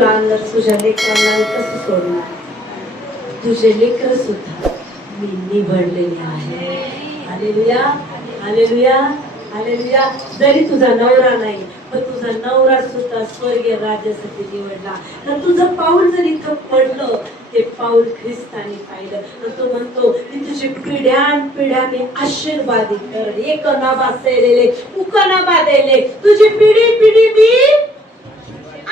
तुला आणलं, तुझ्या लेकरांना मी कसं सोडणार? तुझे लेकर सुद्धा मी निवडलेले आहे. Hallelujah, hallelujah, hallelujah. जरी तुझा नवरा नाही, पण तुझा नवरा सुद्धा स्वर्गीय राज्यासाठी निवडला. तर तुझं पाऊल जर इथं पडलं, ते पाऊल ख्रिस्ताने पाहिलं आणि तो म्हणतो मी तुझी पिढ्यान पिढ्याने आशीर्वादित कर. एक नाबा सेलेले उकनाबा देले, तुझी पिढी पिढी मी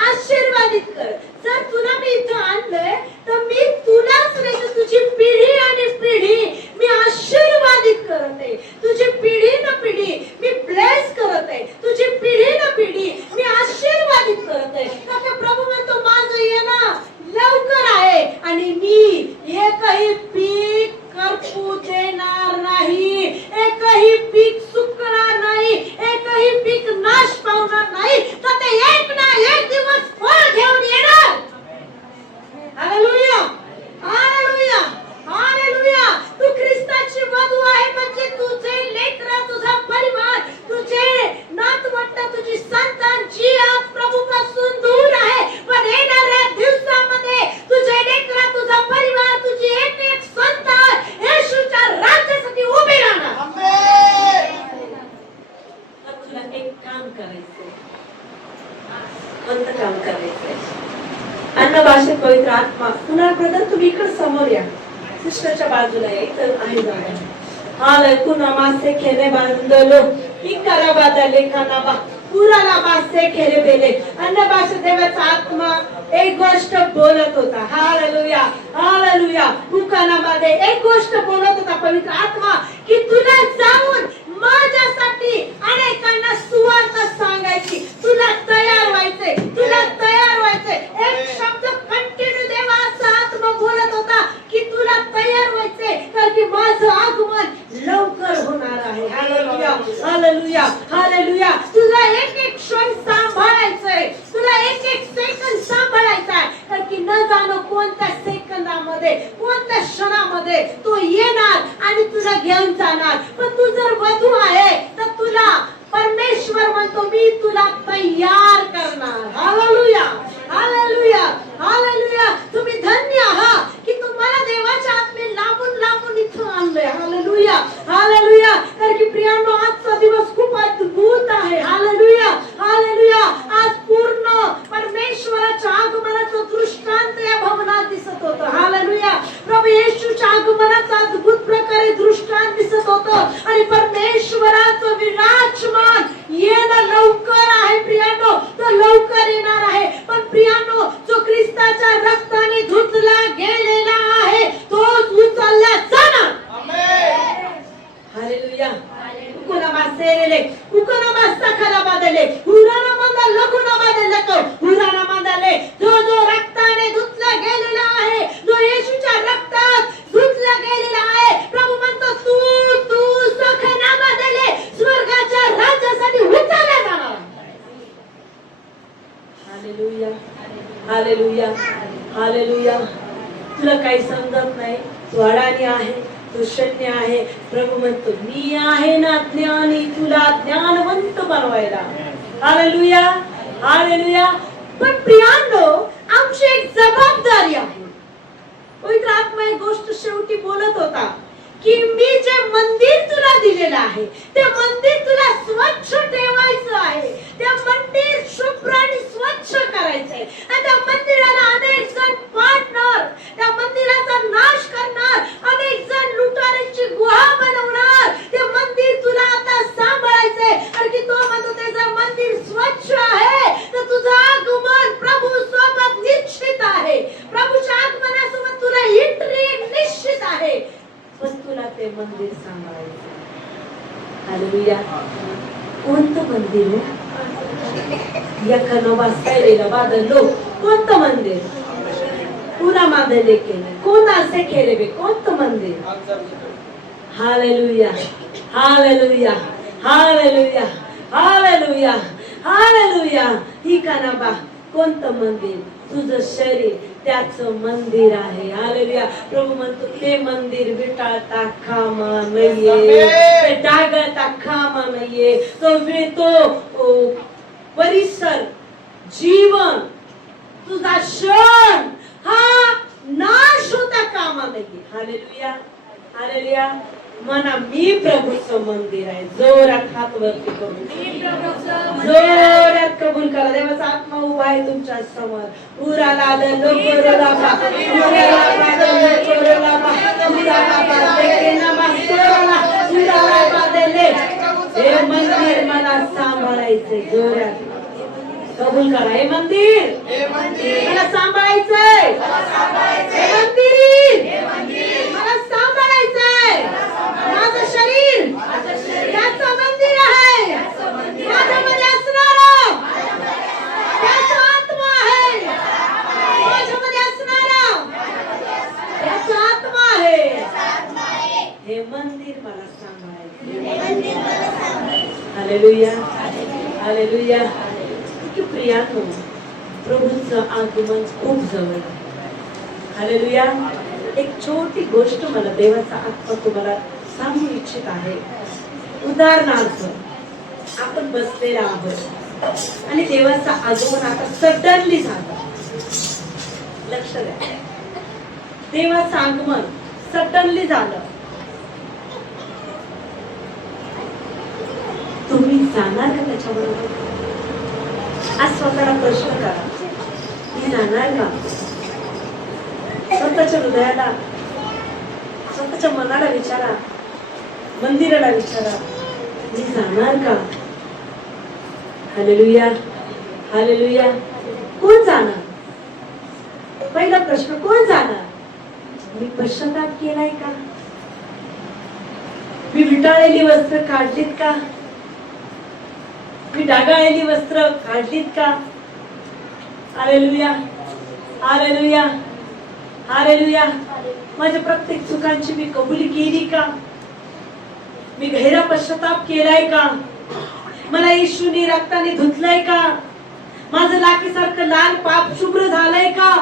आशीर्वादित कर. जर तुला मी इथं आणलंय तर मी तुलाच नाही तर तुझी पिढी आणि पिढी मी आशीर्वादित करत आहे. तुझी पिढी न पिढी मी ब्लेस करत आहे. तुझी पिढी न पिढी मी आशीर्वादित करत आहे. कारण प्रभू म्हणतो माझं येणं लवकर आहे आणि मी एकही पीक करपू देणार नाही, एकही पीक सुकणार नाही, एकही पीक नाश पावणार नाही, तर ते एक ना एक दिवस फळ घेऊन येणार. Hallelujah, hallelujah, hallelujah. तू ख्रिस्ताची वधू आहे म्हणजे तुझे लेकरं, तुझा परिवार, तुझे नातवंड, तुझी संतान जी आज प्रभूपासून दूर आहे, पण येणाऱ्या दिवसामध्ये तुझे लेकरं, तुझा परिवार, तुझी एक एक संतान येशूच्या राज्यासाठी उभी राहणार. तुला एक काम करायचंय. कोणतं काम करायचंय? अन्न भाषेत पवित्र आत्मा पुन्हा प्रधान तुम्ही इकडे समोर या, सिस्टरच्या बाजूला या, इथं आहे जागा. हाल कुणा मासे खेने बांधलो इकरा बादले खानाबा पुराला मासे खेले बेले. अन्न भाषेत देवाचा आत्मा एक गोष्ट बोलत होता. Hallelujah, hallelujah. दुकानामध्ये एक गोष्ट बोलत होता पवित्र आत्मा की तुला जाऊन माझ्यासाठी अनेकांना सुवार्ता सांगायची. तुला तयार व्हायचंय, तुला तयार व्हायचंय. एक शब्द कंटिन्यू देवा असा आत्मा बोलत होता की तुला तयार व्हायचंय कारण की माझं आगमन लवकर होणार आहे. Hallelujah, hallelujah, hallelujah. तुला एक एक क्षण सांभाळायचंय, तुला एक एक सेकंद सांभाळायचा आहे कारण की न जाणो कोणत्या सेकंदामध्ये, कोणत्या क्षणामध्ये तो येणार आणि तुला घेऊन जाणार. पण तू जर वधू आहे तर तुला परमेश्वर म्हणतो मी तुला तयार करणार. Hallelujah, hallelujah, hallelujah. तुम्ही धन्य आहात की तुम्हाला देवाच्या आत्मे लांबून लांबून इथं आणलंय. Hallelujah, hallelujah. कारण की प्रियांनो आजचा दिवस खूप अद्भुत आहे. Hallelujah, hallelujah. आज पूर्ण परमेश्वराच्या आगमनाचं दृष्टांत या भवनात दिसत होतं. हालेलुया. प्रभू येशूच्या आगमनाचा अद्भुत प्रकारे दृष्टांत दिसत होतं आणि परमेश्वराचं विराजमान येणं लवकर आहे. प्रियांनो तो लवकर येणार आहे. पण प्रियांनो जो ख्रिस्ताच्या रक्ताने धुतला गेलेला आहे तोच उचलला जाणार. आमेन. हालेलुया. उकोना मासेरेले उकोना मास्ता खला बादले हुराना मंदा लघुना बादले को हुराना मंदाले जो जो रक्ताने धुतला गेलेला आहे, जो येशूच्या रक्तात धुतला गेलेला आहे, प्रभू म्हणतो तू तू सखना बादले स्वर्गाच्या राज्यासाठी उचलला जाणार. Hallelujah, hallelujah, hallelujah. तुला काही समजत नाही, तू अडाणी आहे, तू शून्य आहे. प्रभू म्हणतो मी आहे ना ज्ञानी तुला ज्ञानवंत बनवायला. Hallelujah, hallelujah. पण प्रियांनो आमची एक जबाबदारी आहे. पवित्र आत्मा एक गोष्ट शेवटी बोलत होता की मी जे मंदिर तुला दिलेलं आहे ते मंदिर तुला स्वच्छ ठेवायचं आहे. ते मंदिर शुभ्र आणि स्वच्छ करायचंय. आणि त्या मंदिराला अनेक जण पाडणार, त्या मंदिराचा नाश करणार, अनेक जण लुटारांची गुहा बनवणार. ते मंदिर तुला आता सांभाळायचंय. कारण की तो म्हणतो ते जर मंदिर स्वच्छ आहे तर तुझं आगमन प्रभू सोबत निश्चित आहे. प्रभूच्या आगमनासोबत तुला एंट्री निश्चित आहे. पण तुला ते मंदिर सांभाळायचं. हालेलुया. कोणतं मंदिर हो? यखनो बसलेला बादलो कोणतं मंदिर? पुरा मादले केले कोण असे केले बे कोणतं मंदिर? Hallelujah, hallelujah, hallelujah, hallelujah, hallelujah. ही कानाबा कोणतं मंदिर? तुझं शरीर त्याचं मंदिर आहे. हालेलुया. प्रभू म्हणतो ते मंदिर विटाळता कामा नाहीये, ते डागता कामा नाहीये. तो परिसर, जीवन तुझा क्षण हा नाश होता कामा नये. Hallelujah, hallelujah. म्हणा मी प्रभूचं मंदिर आहे. जोरात हात वरती करून जोरात कबूल करा. देवाचा आत्मा उभा आहे तुमच्या समोर. उराला आलं लोकोरला बा, उराला बादले कोरला बा, उराला बादले ना मास्तोरला, उराला बादले. हे मंदिर मला सांभाळायचंय. जोरात कबूल करा. हे मंदिर मला सांभाळायचंय. हे मंदिर मला सांभाळायचंय. माझं शरीर त्याचं मंदिर आहे. माझ्यामध्ये असणारा त्याचा आत्मा आहे. माझ्यामध्ये असणारा त्याचा आत्मा आहे. हे मंदिर मला सांभाळायचं. Hallelujah, hallelujah. प्रियानो, प्रभूचं आगमन खूप जवळ आहे. हालेलुया. एक छोटी गोष्ट मला देवाचा आत्मा तुम्हाला सांगू इच्छित आहे. उदाहरणार्थ आपण बसलेला आहोत आणि देवाचं आगमन आता सडनली झालं. लक्ष द्या, देवाचं आगमन सडनली झालं. तुम्ही जाणार का त्याच्याबरोबर? आज स्वतःला प्रश्न करा, मी जाणार का? स्वतःच्या हृदयाला, स्वतःच्या मनाला विचारा, मंदिराला विचारा, मी जाणार का? Hallelujah, hallelujah. कोण जाणार? पहिला प्रश्न, कोण जाणार? मी पश्चाताप केलाय का? मी विटाळलेली वस्त्र काढलीत का? मी डागाळलेली वस्त्र काढलीत का? Hallelujah, hallelujah, hallelujah. माझ्या प्रत्येक चुकांची मी कबुली केली का? मी गहिरा पश्चाताप केलाय का? मला येशूने रक्ताने धुतलंय का? माझं लाकीसारखं लाल पाप शुभ्र झालंय का?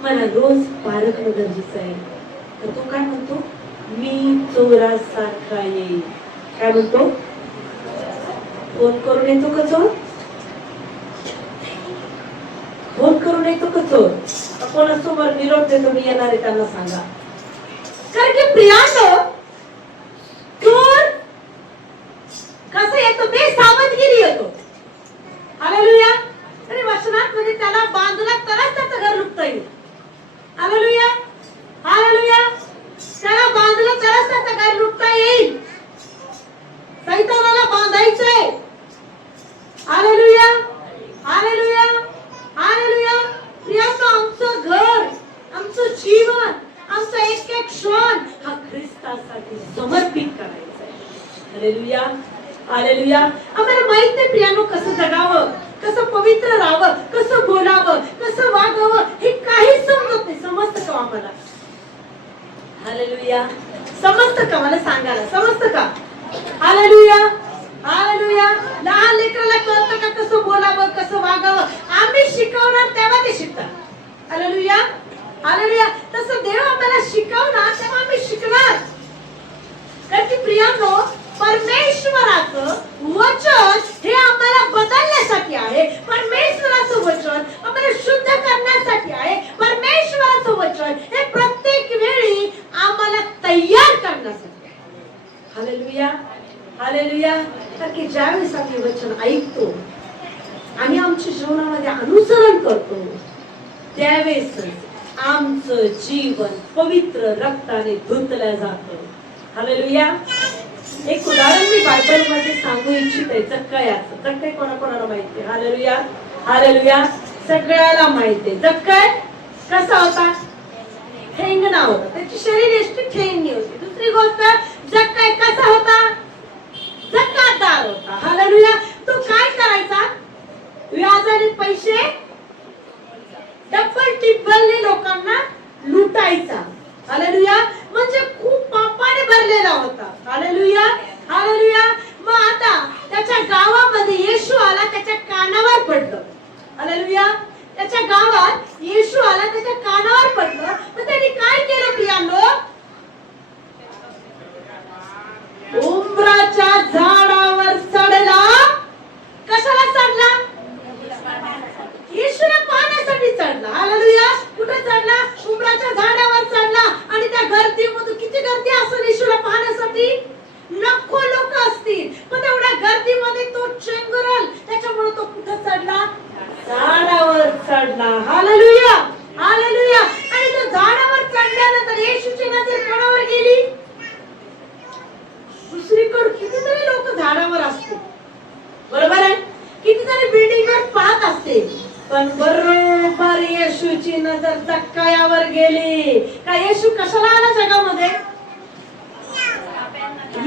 मला रोज पारखणं गरजेचं आहे. तर तो काय म्हणतो? मी चोरासारखा येईल. काय म्हणतो? फोन करून येतो का चोर? फोन करून येतो का चोर? कोणासमोर निरोप देतो, मी येणार आहे त्यांना सांगा. कारण की प्रियांनो, चोर कसं येतो? बेसावधगिरी येतो. हालेलुया. तरी वचनात म्हणजे त्याला बांधला तरच त्याचं घर लुटता येईल. Hallelujah, hallelujah. त्याला बांधलं तरच त्याचं घर लुटता येईल. सैतानाला बांधायचंय. Hallelujah, hallelujah, hallelujah. प्रियांनो, आमचं घर, आमचं जीवन, आमचा एक एक क्षण हा ख्रिस्तासाठी समर्पित करायचा आहे. Hallelujah, hallelujah. आम्हाला माहित नाही प्रियांनो कसं जगावं, कसं पवित्र राहावं, कसं बोलावं, कसं वागावं, हे काही समजत नाही. समजतं का आम्हाला? हालेलुया. समजतं का? मला सांगायला समजतं का? Hallelujah, hallelujah. लहान लेकराला कळतं का कसं बोलावं, कसं वागावं? आम्ही शिकवणार तेव्हा ते शिकतात. Hallelujah, hallelujah. तसं देव आम्हाला शिकवणार तेव्हा आम्ही शिकणार. कारण की प्रियांनो, परमेश्वराचं वचन हे आम्हाला बदलण्यासाठी आहे. परमेश्वराचं वचन आम्हाला शुद्ध करण्यासाठी आहे. परमेश्वराचं वचन हे प्रत्येक वेळी आम्हाला तयार करण्यासाठी आहे. Hallelujah, hallelujah. कारण की ज्यावेळेस आम्ही वचन ऐकतो आणि आमच्या जीवनामध्ये अनुसरण करतो, त्यावेळेस आमचं जीवन पवित्र रक्ताने धुतलं जातं. हालेलुया. एक उदाहरण मी बायबल मध्ये सांगू इच्छिते. जक्कयाचं. जक्कय कोणाकोणाला माहिती? Hallelujah, hallelujah. सगळ्याला माहिती. जक्कय कसा होता? ठेंगणा होता. त्याची शरीर ठेंगणी होती. दुसरी गोष्ट, जक्कय कसा होता? जकातदार होता. हालेलुया. तो काय करायचा? व्याजाने पैसे डबल टिब्बलने लोकांना लुटायचा. हालेलुया. म्हणजे खूप पापाने भरलेला होता. Hallelujah, hallelujah. मग आता त्याच्या गावामध्ये येशू आला, त्याच्या कानावर पडलं. हालेलुया. त्याच्या गावात येशू आला, त्याच्या कानावर पडलं. मग त्यांनी काय केलं प्रियांनो? उंबराच्या झाडावर चढला. कशाला चढला? चढला. Hallelujah, hallelujah. आणि तो झाडावर चढल्यानंतर येशूची नजर कोणावर गेली? दुसरीकडे कितीतरी लोक झाडावर असते, बरोबर आहे, कितीतरी बिल्डिंगवर पाहत असते, पण बरोबर येशूची नजर जक्कायावर गेली. का येशू कशाला आला जगामध्ये?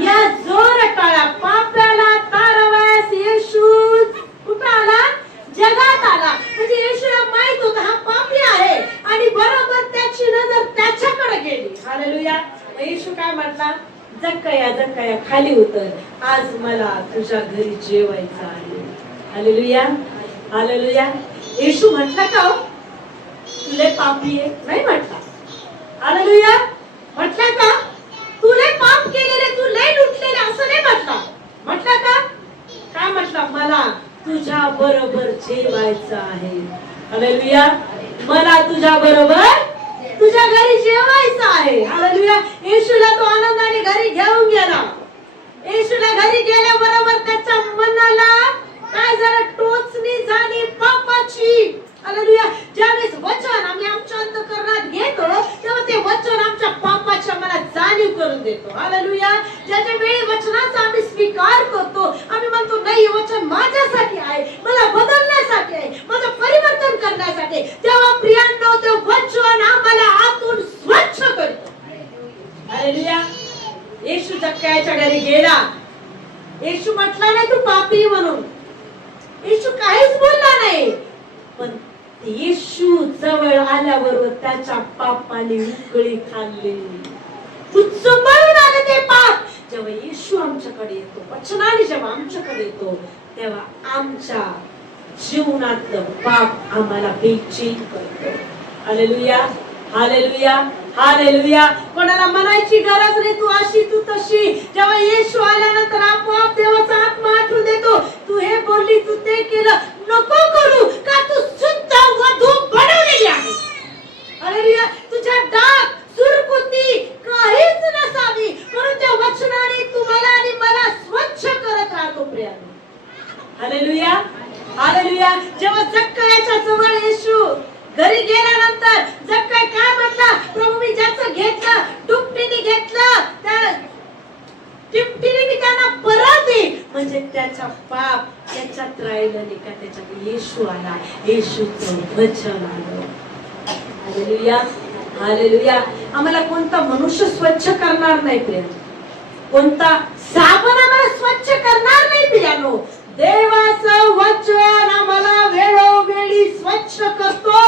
या जोरटाळ्या पाप्याला तारवायस येशू कुठं आला? जगात आला. म्हणजे येशूला माहित होतं हा पापी आहे आणि बरोबर त्याची नजर त्याच्याकडे गेली. हालेलुया. येशू काय म्हटला? जक्काया जक्काया खाली उतर, आज मला तुझ्या घरी जेवायचं आहे. Hallelujah, hallelujah. येशू म्हटला का हो तुले पापी आहे? नाही म्हटला. हालेलुया. म्हटला का तुले पाप केलेले, तू लय लुटलेले, असं नाही म्हटला. म्हटला का? काय म्हटला? मला तुझ्या बरोबर जेवायचं आहे. हालेलुया. मला तुझ्या बरोबर तुझ्या घरी जेवायचं आहे. हालेलुया. येशूला तो आनंदाने घरी घेऊन गेला. येशूला घरी गेल्याबरोबर त्याच्या मनाला काय झालं? टोचणी झाली पापाची. हालेलुया. ज्यावेळेस वचन आम्ही आमच्या अंतःकरणात घेतो तेव्हा ते वचन आमच्या पापाच्या मनात जाणीव करून देतो. हालेलुया. ज्याच्या वेळी वचनाचा आम्ही स्वीकार करतो, आम्ही म्हणतो नाही, हे वचन माझ्यासाठी आहे, मला बदलण्यासाठी आहे, माझं परिवर्तन करण्यासाठी, तेव्हा प्रियांनो ते वचन आम्हाला आतून स्वच्छ करतो. हालेलुया. येशू जक्कायाच्या घरी गेला. येशू म्हटला नाही तू पापी म्हणून. येशू काहीच बोलला नाही. पण येशू जवळ आल्याबरोबर त्याच्या पापाने उकळी खाल्ली. उचंबळून आले ते पाप. जेव्हा येशू आमच्याकडे येतो, वचनाने जेव्हा आमच्याकडे येतो, तेव्हा आमच्या जीवनातलं पाप आम्हाला बेचैन करतो. Hallelujah, hallelujah, hallelujah. कोणाला म्हणायची गरज नाही तू अशी तू तशी. जेव्हा येशू आल्यानंतर आपोआप देवाचा आत्मा आठवून देतो, तू हे बोलली, तू ते केलं, नको करू, का तू शुद्ध वधू बनवलेली आहे. हालेलुया. तुझ्या डाग सुरकुती काहीच नसावी, म्हणून त्या वचनाने तुम्हाला आणि मला स्वच्छ करत राहतो प्रियांनो. Hallelujah, hallelujah. जेव्हा जक्कायाच्या जवळ येशू घरी गेल्यानंतर जक्काय काय म्हटला? प्रभू मी ज्याचं घेतलं, दुपटीने घेतलं, त्या टिपटीने मी त्यांना परत देईन. म्हणजे त्याचा पाप त्याच्यात राहिलं नाही का, त्याच्यात येशू आला, येशूचं वचन आलं. Hallelujah, hallelujah. आम्हाला कोणता मनुष्य स्वच्छ करणार नाही प्रियांनो, कोणता साबण आम्हाला स्वच्छ करणार नाही प्रियांनो. देवाचं वचन आम्हाला वेळोवेळी स्वच्छ करतो.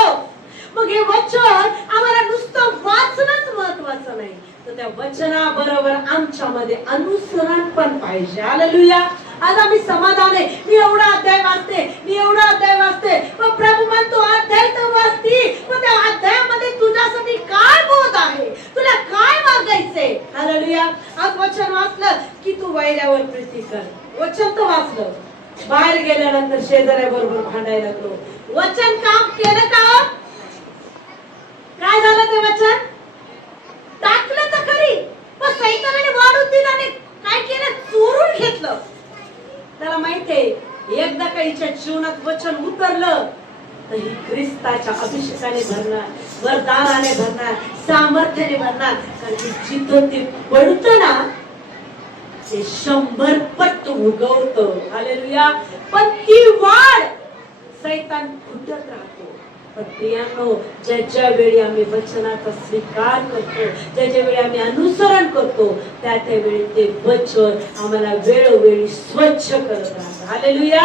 मग हे वचन आम्हाला नुसतं वाचणंच महत्वाचं नाही, तर त्या वचना बरोबर आमच्यामध्ये अनुसरण पण पाहिजे. हालेलुया. आज आम्ही समाधान आहे, मी एवढा अध्याय वाचते, मी एवढा अध्याय वाचते, पण प्रभू म्हणतो अध्याय तर वाचती, पण त्या अध्यायामध्ये तुझ्यासाठी काय बोध आहे, तुला काय मागायचंय. हालेलुया. आज वचन वाचलं की तू वैरावर प्रीती कर. वचन तर वाचलं, बाहेर गेल्यानंतर शेजाऱ्याबरोबर भांडायला लागलो. वचन काम केलं का? काय झालं ते वचन? टाकलं तर खरी, पण सैतानाने वाढून दिलं आणि काय केलं? चोरून घेतलं. त्याला माहितीये एकदा काहीच्या जीवनात वचन उतरलं तर ही ख्रिस्ताच्या अभिषेकाने भरणार, वरदानाने भरणार, सामर्थ्याने भरणार. कारण जिथं ते पडतं ना ते 100 पट उगवतो. हालेलुया. पण ती वाढ सैतान खुटत राहतो. पण प्रियांनो, ज्याच्या वेळी आम्ही वचनाचा स्वीकार करतो, ज्याच्या वेळी आम्ही अनुसरण करतो, त्या वेळी ते वचन आम्हाला वेळोवेळी स्वच्छ करत राहतं. Hallelujah,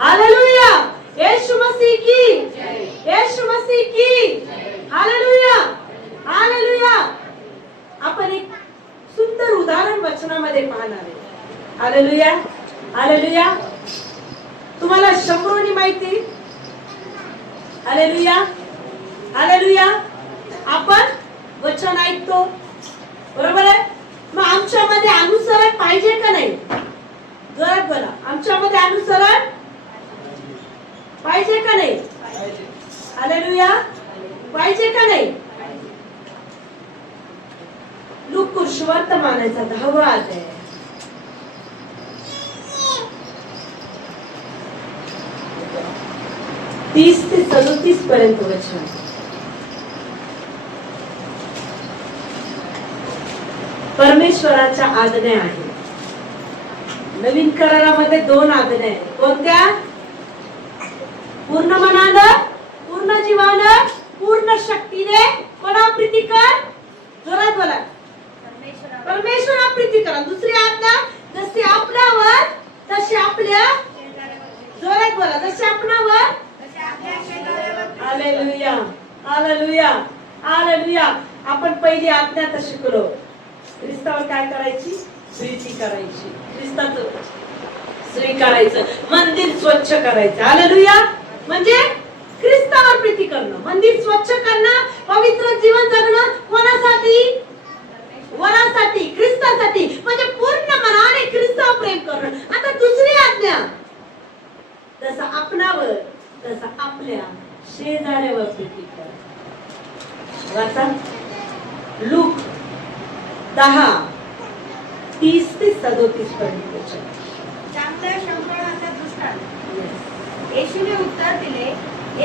hallelujah. येशू मसीह की, येशू मसीह की. Hallelujah, hallelujah. आपण एक सुंदर उदाहरण वचनामध्ये पाहणार आहे. Hallelujah, hallelujah. तुम्हाला शंभरोनी माहिती? Hallelujah, hallelujah. आपण वचन ऐकतो, बरोबर आहे, मग आमच्यामध्ये अनुसरण पाहिजे का नाही? जोरात बोला, आमच्यामध्ये अनुसरण पाहिजे का नाही? हालेलुया, पाहिजे का नाही? लूका सुवर्तमानाचा 10वा अध्याय. 30 ते 37 पर्यंत वचन. परमेश्वराच्या आज्ञा आहे. नवीन करारामध्ये 2 आज्ञा आहेत. कोणत्या? पूर्ण मनानं, पूर्ण जीवानं, पूर्ण शक्तीने कोणा प्रीती कर? जोरात बोला. परमेश्वरा प्रीती करा. दुसरी आज्ञा, जशी आपल्यावर तशी आपल्या, जोरात बोला, जशी आपणावर. Hallelujah, hallelujah, hallelujah. आपण पहिली आज्ञा तर शिकलो. ख्रिस्तावर काय करायची? प्रीती करायची. ख्रिस्ताचं स्वीकारायचं. मंदिर स्वच्छ करायचं. हालेलुया. म्हणजे ख्रिस्तावर प्रीती करणं, मंदिर स्वच्छ करणं, पवित्र जीवन जगणं. कोणासाठी? वरासाठी, ख्रिस्तासाठी. म्हणजे पूर्ण मनाने ख्रिस्तावर प्रेम करणं. आता दुसरी आज्ञा, जसं आपणावर तसं आपल्या शेजाऱ्यावर प्रीती करा. वाचा लूक 10:30 ते 37 पर्यंत. चांगल्या शंभराचा दृष्टांत. येशूने उत्तर दिले,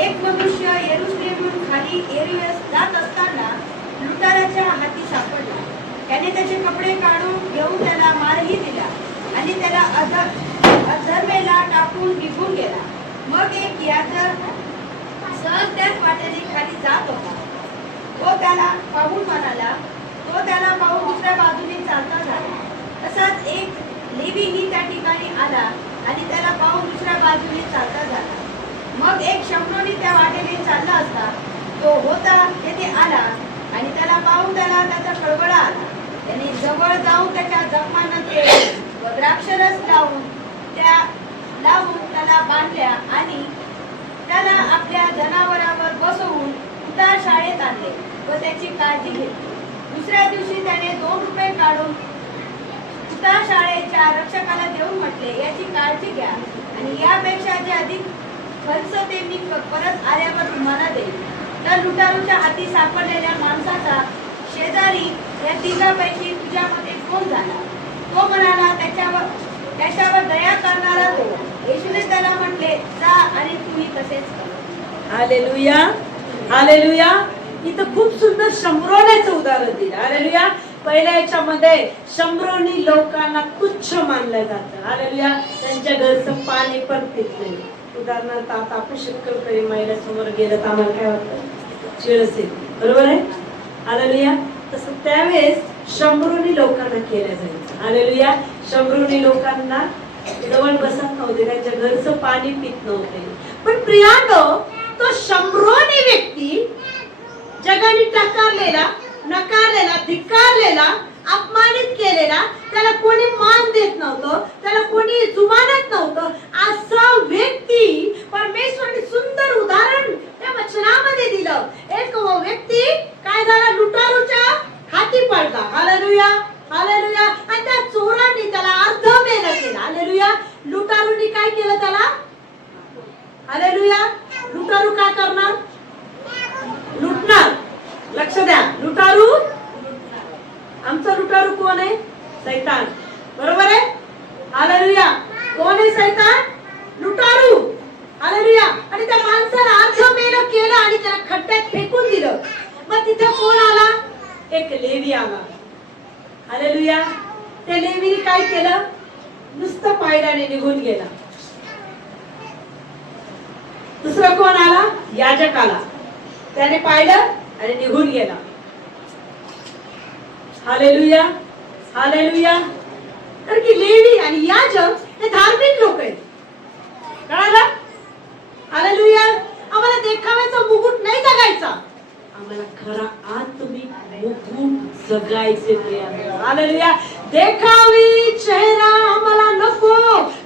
एक मनुष्य येरुशलेमहून खाली येरुवेस जात असताना लुटाराच्या हाती सापडला. त्याने त्याचे कपडे काढून घेऊन त्याला मारही दिला आणि त्याला अधर्मेला टाकून निघून गेला. मग एक याजक सहज त्याच वाटेने खाली जात होता. तो त्याला पाहून म्हणाला, तो त्याला पाहून दुसऱ्या बाजूने चालता झाला. तसाच एक लेवीही त्या ठिकाणी आला आणि त्याला पाहून दुसऱ्या बाजूने चालता झाला. मग एक शमरोनी त्या वाटेने चालला असता तो होता तेथे आला आणि त्याला पाहून त्याचा कळवळा आला. त्याने जवळ जाऊन त्याच्या जखमांना तेल व द्राक्षरस लावून त्याला बांधल्या आणि त्याला आपल्या जनावरावर बसवून उतार शाळेत आणले व त्याची काळजी घेतली. दुसऱ्या दिवशी त्याने 2 रुपये काढून उतार शाळेच्या रक्षकाला देऊन म्हटले, याची काळजी घ्या आणि यापेक्षा जे अधिक खर्च ते मी परत आल्यावर तुम्हाला देईन. तर लुटारूच्या हाती सापडलेल्या माणसाचा शेजारी या तिघांपैकी तुझ्यामध्ये कोण झाला? तो म्हणाला, त्याच्यावर दया करणारा तो. येशूने त्याला म्हटले, जा आणि तुम्ही तसेच करा. Hallelujah, hallelujah. इथं खूप सुंदर शंभरोण्याचं उदाहरण दिलं. हालेलुया. पहिल्या याच्यामध्ये शंभरोनी लोकांना तुच्छ मानलं जातं. हालेलुया. त्यांच्या घरचं पाणी पण पित नाही. उदाहरणार्थ आता आपण शेतकरी महिला समोर गेलं तर आम्हाला काय वाटतं? चिळस येते, बरोबर आहे? हालेलुया. तसं त्यावेळेस शंभरोनी लोकांना केलं जायचं. हालेलुया. शंभरोनी लोकांना जवळ बसत नव्हते, त्यांच्या घरचं पाणी पित नव्हते. पण प्रियानो, तो शंभरोनी व्यक्ती जगाने नकारलेला, धिक्कारलेला, अपमानित केलेला, त्याला कोणी मान देत नव्हतं, त्याला कोणी जुमानत नव्हतं, असा व्यक्ती परमेश्वराने सुंदर उदाहरण त्या वचनामध्ये दिलं. एक व्यक्ती काय झाला? लुटारूच्या हाती पडला. Hallelujah, hallelujah. आणि त्या चोरांनी त्याला अर्धमेल केलं. हालेलुया. लुटारूनी काय केलं त्याला? हालेलुया. लुटारू काय करणार? लुटणार. लक्ष द्या, लुटारू, आमचा लुटारू कोण आहे? शैतान, बरोबर आहे? हालेलुया. कोण आहे शैतान? लुटारू. हालेलुया. आणि त्या माणसाला अर्धमेल केलं आणि त्याला खड्ड्यात फेकून दिलं. मग तिथे कोण आला? एक लेवी आला. हालेलुया. त्या लेवीने काय केलं? नुसतं पायऱ्याने निघून गेला. दुसरा कोण आला? याजक आला. त्याने पाहिलं आणि निघून गेला. Hallelujah, hallelujah. तर की लेवी आणि याजक हे धार्मिक लोक आहेत. कळालं? हालेलुया. आम्हाला देखाव्याचा मुकुट नाही जगायचा, आम्हाला खरा आत्मिक मुकुट जगायचे. हालेलुया. देखावी चेहरा आम्हाला नको,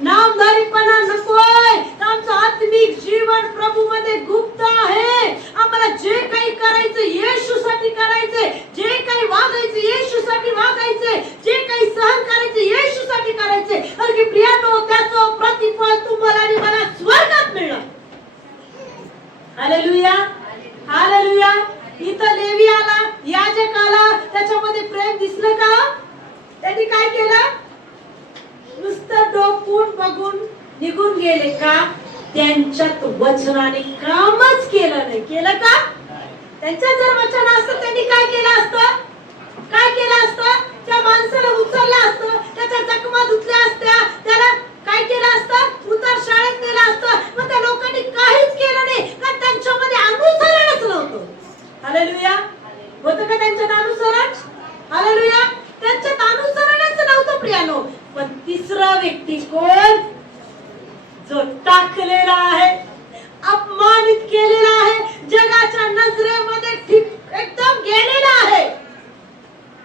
नामधारीपणा नकोय. आमचं आत्मिक जीवन प्रभू मध्ये गुप्त आहे. आम्हाला जे काही करायचं येशूसाठी करायचंय, जे काही वागायचं येशूसाठी वागायचंय, जे काही सहन करायचं येशूसाठी करायचंय. कारण की प्रियानो, त्याचं प्रतिफळ तुम्हाला आणि मला स्वर्गात मिळणार. Hallelujah, hallelujah. इथं लेवी आला, याजक आला, त्याच्यामध्ये प्रेम दिसलं का? त्यांनी काय केलं? नुसतं डोकून बघून निघून गेले का? त्यांच्यात वचनाने कामच केलं नाही. केलं का? त्यांच्यात जर वचन असतं त्यांनी काय केलं असतं? काय केलं असतं? त्या माणसाला उचललं असतं, त्याच्या जखमा धुतल्या असत्या, त्याला काय केलं असतं? उतार शाळेत नेलं असतं. पण त्या लोकांनी काहीच केलं नाही, कारण त्यांच्यामध्ये अनुसरणच नव्हतं. हालेलुया. होतं का त्यांच्यात अनुसरण? हालेलुया. त्यांच्यात अनुसरणच नव्हतं प्रियानो. पण तिसरा व्यक्ती कोण? जो टाकलेला आहे, अपमानित केलेला आहे, जगाच्या नजरेमध्ये एकदम गेलेला आहे,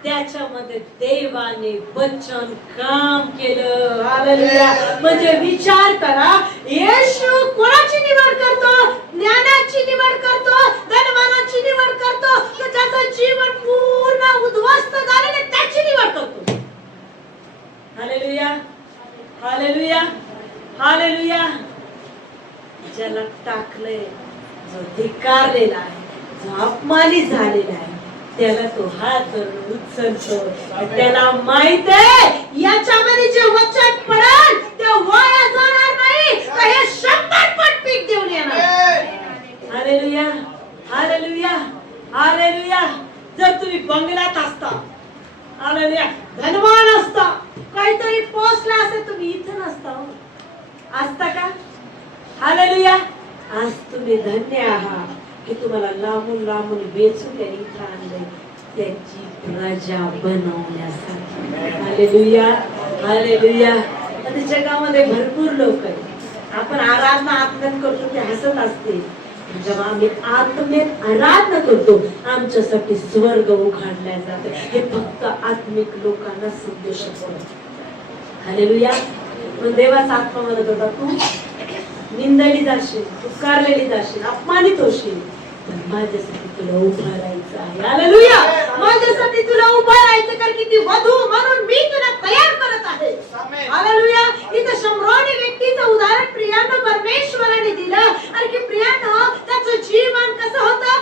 त्याच्यामध्ये देवाने वचन काम केलं. हालेलुया. म्हणजे विचार करा, येशू कोणाची निवड करतो? ज्ञानाची निवड करतो, धनवानाची निवड करतो, तो ज्याचं जीवन पूर्ण उद्ध्वस्त झालेले त्याची निवड करतो. हालेलुया. हालेलुया. हालेलुया. ज्याला टाकलंय, जो धिक्कारलेला आहे, जो अपमानित झालेला आहे, त्याला तो हात धरून उचलतो. त्याला माहित आहे याच्यामध्ये जे वचन पडेल ते वाया जाणार नाही, तर हे 100 पट पीक देऊन येणार. हालेलुया. हालेलुया. हालेलुया. जर तुम्ही बंगल्यात असता, हालेलुया, धनवान असता, काहीतरी पोचला असेल, तुम्ही इथं नसता. असता का? हालेलुया. आज तुम्ही धन्य आहात की तुम्हाला लांबून लांबून वेचून त्यांनी इथं आणलंय, त्यांची प्रजा बनवण्यासाठी. हालेलुया. हालेलुया. आता जगामध्ये भरपूर लोक आहेत. आपण आराधना आत्म्यात करतो, ते हसत असते. जेव्हा आम्ही आत्मेत आराधना करतो, आमच्यासाठी स्वर्ग उघडला जातो. हे फक्त आत्मिक लोकांना समजू शकतो. हालेलुया. पण देवाचा आत्मा म्हणत होता, तू निंदली जाशील, पुकारलेली जाशील, अपमानित होशील, पण माझ्यासाठी तुला उभा राहायचं आहे. हालेलुया. माझ्यासाठी तुला उभा राहायचं, कारण की ती वधू म्हणून मी तुला तयार करत आहे. हालेलुया. इथं शम्रोनी व्यक्तीचं उदाहरण प्रियानं परमेश्वराने दिलं, आणि की प्रियानं त्याचं जीवन कसं होतं?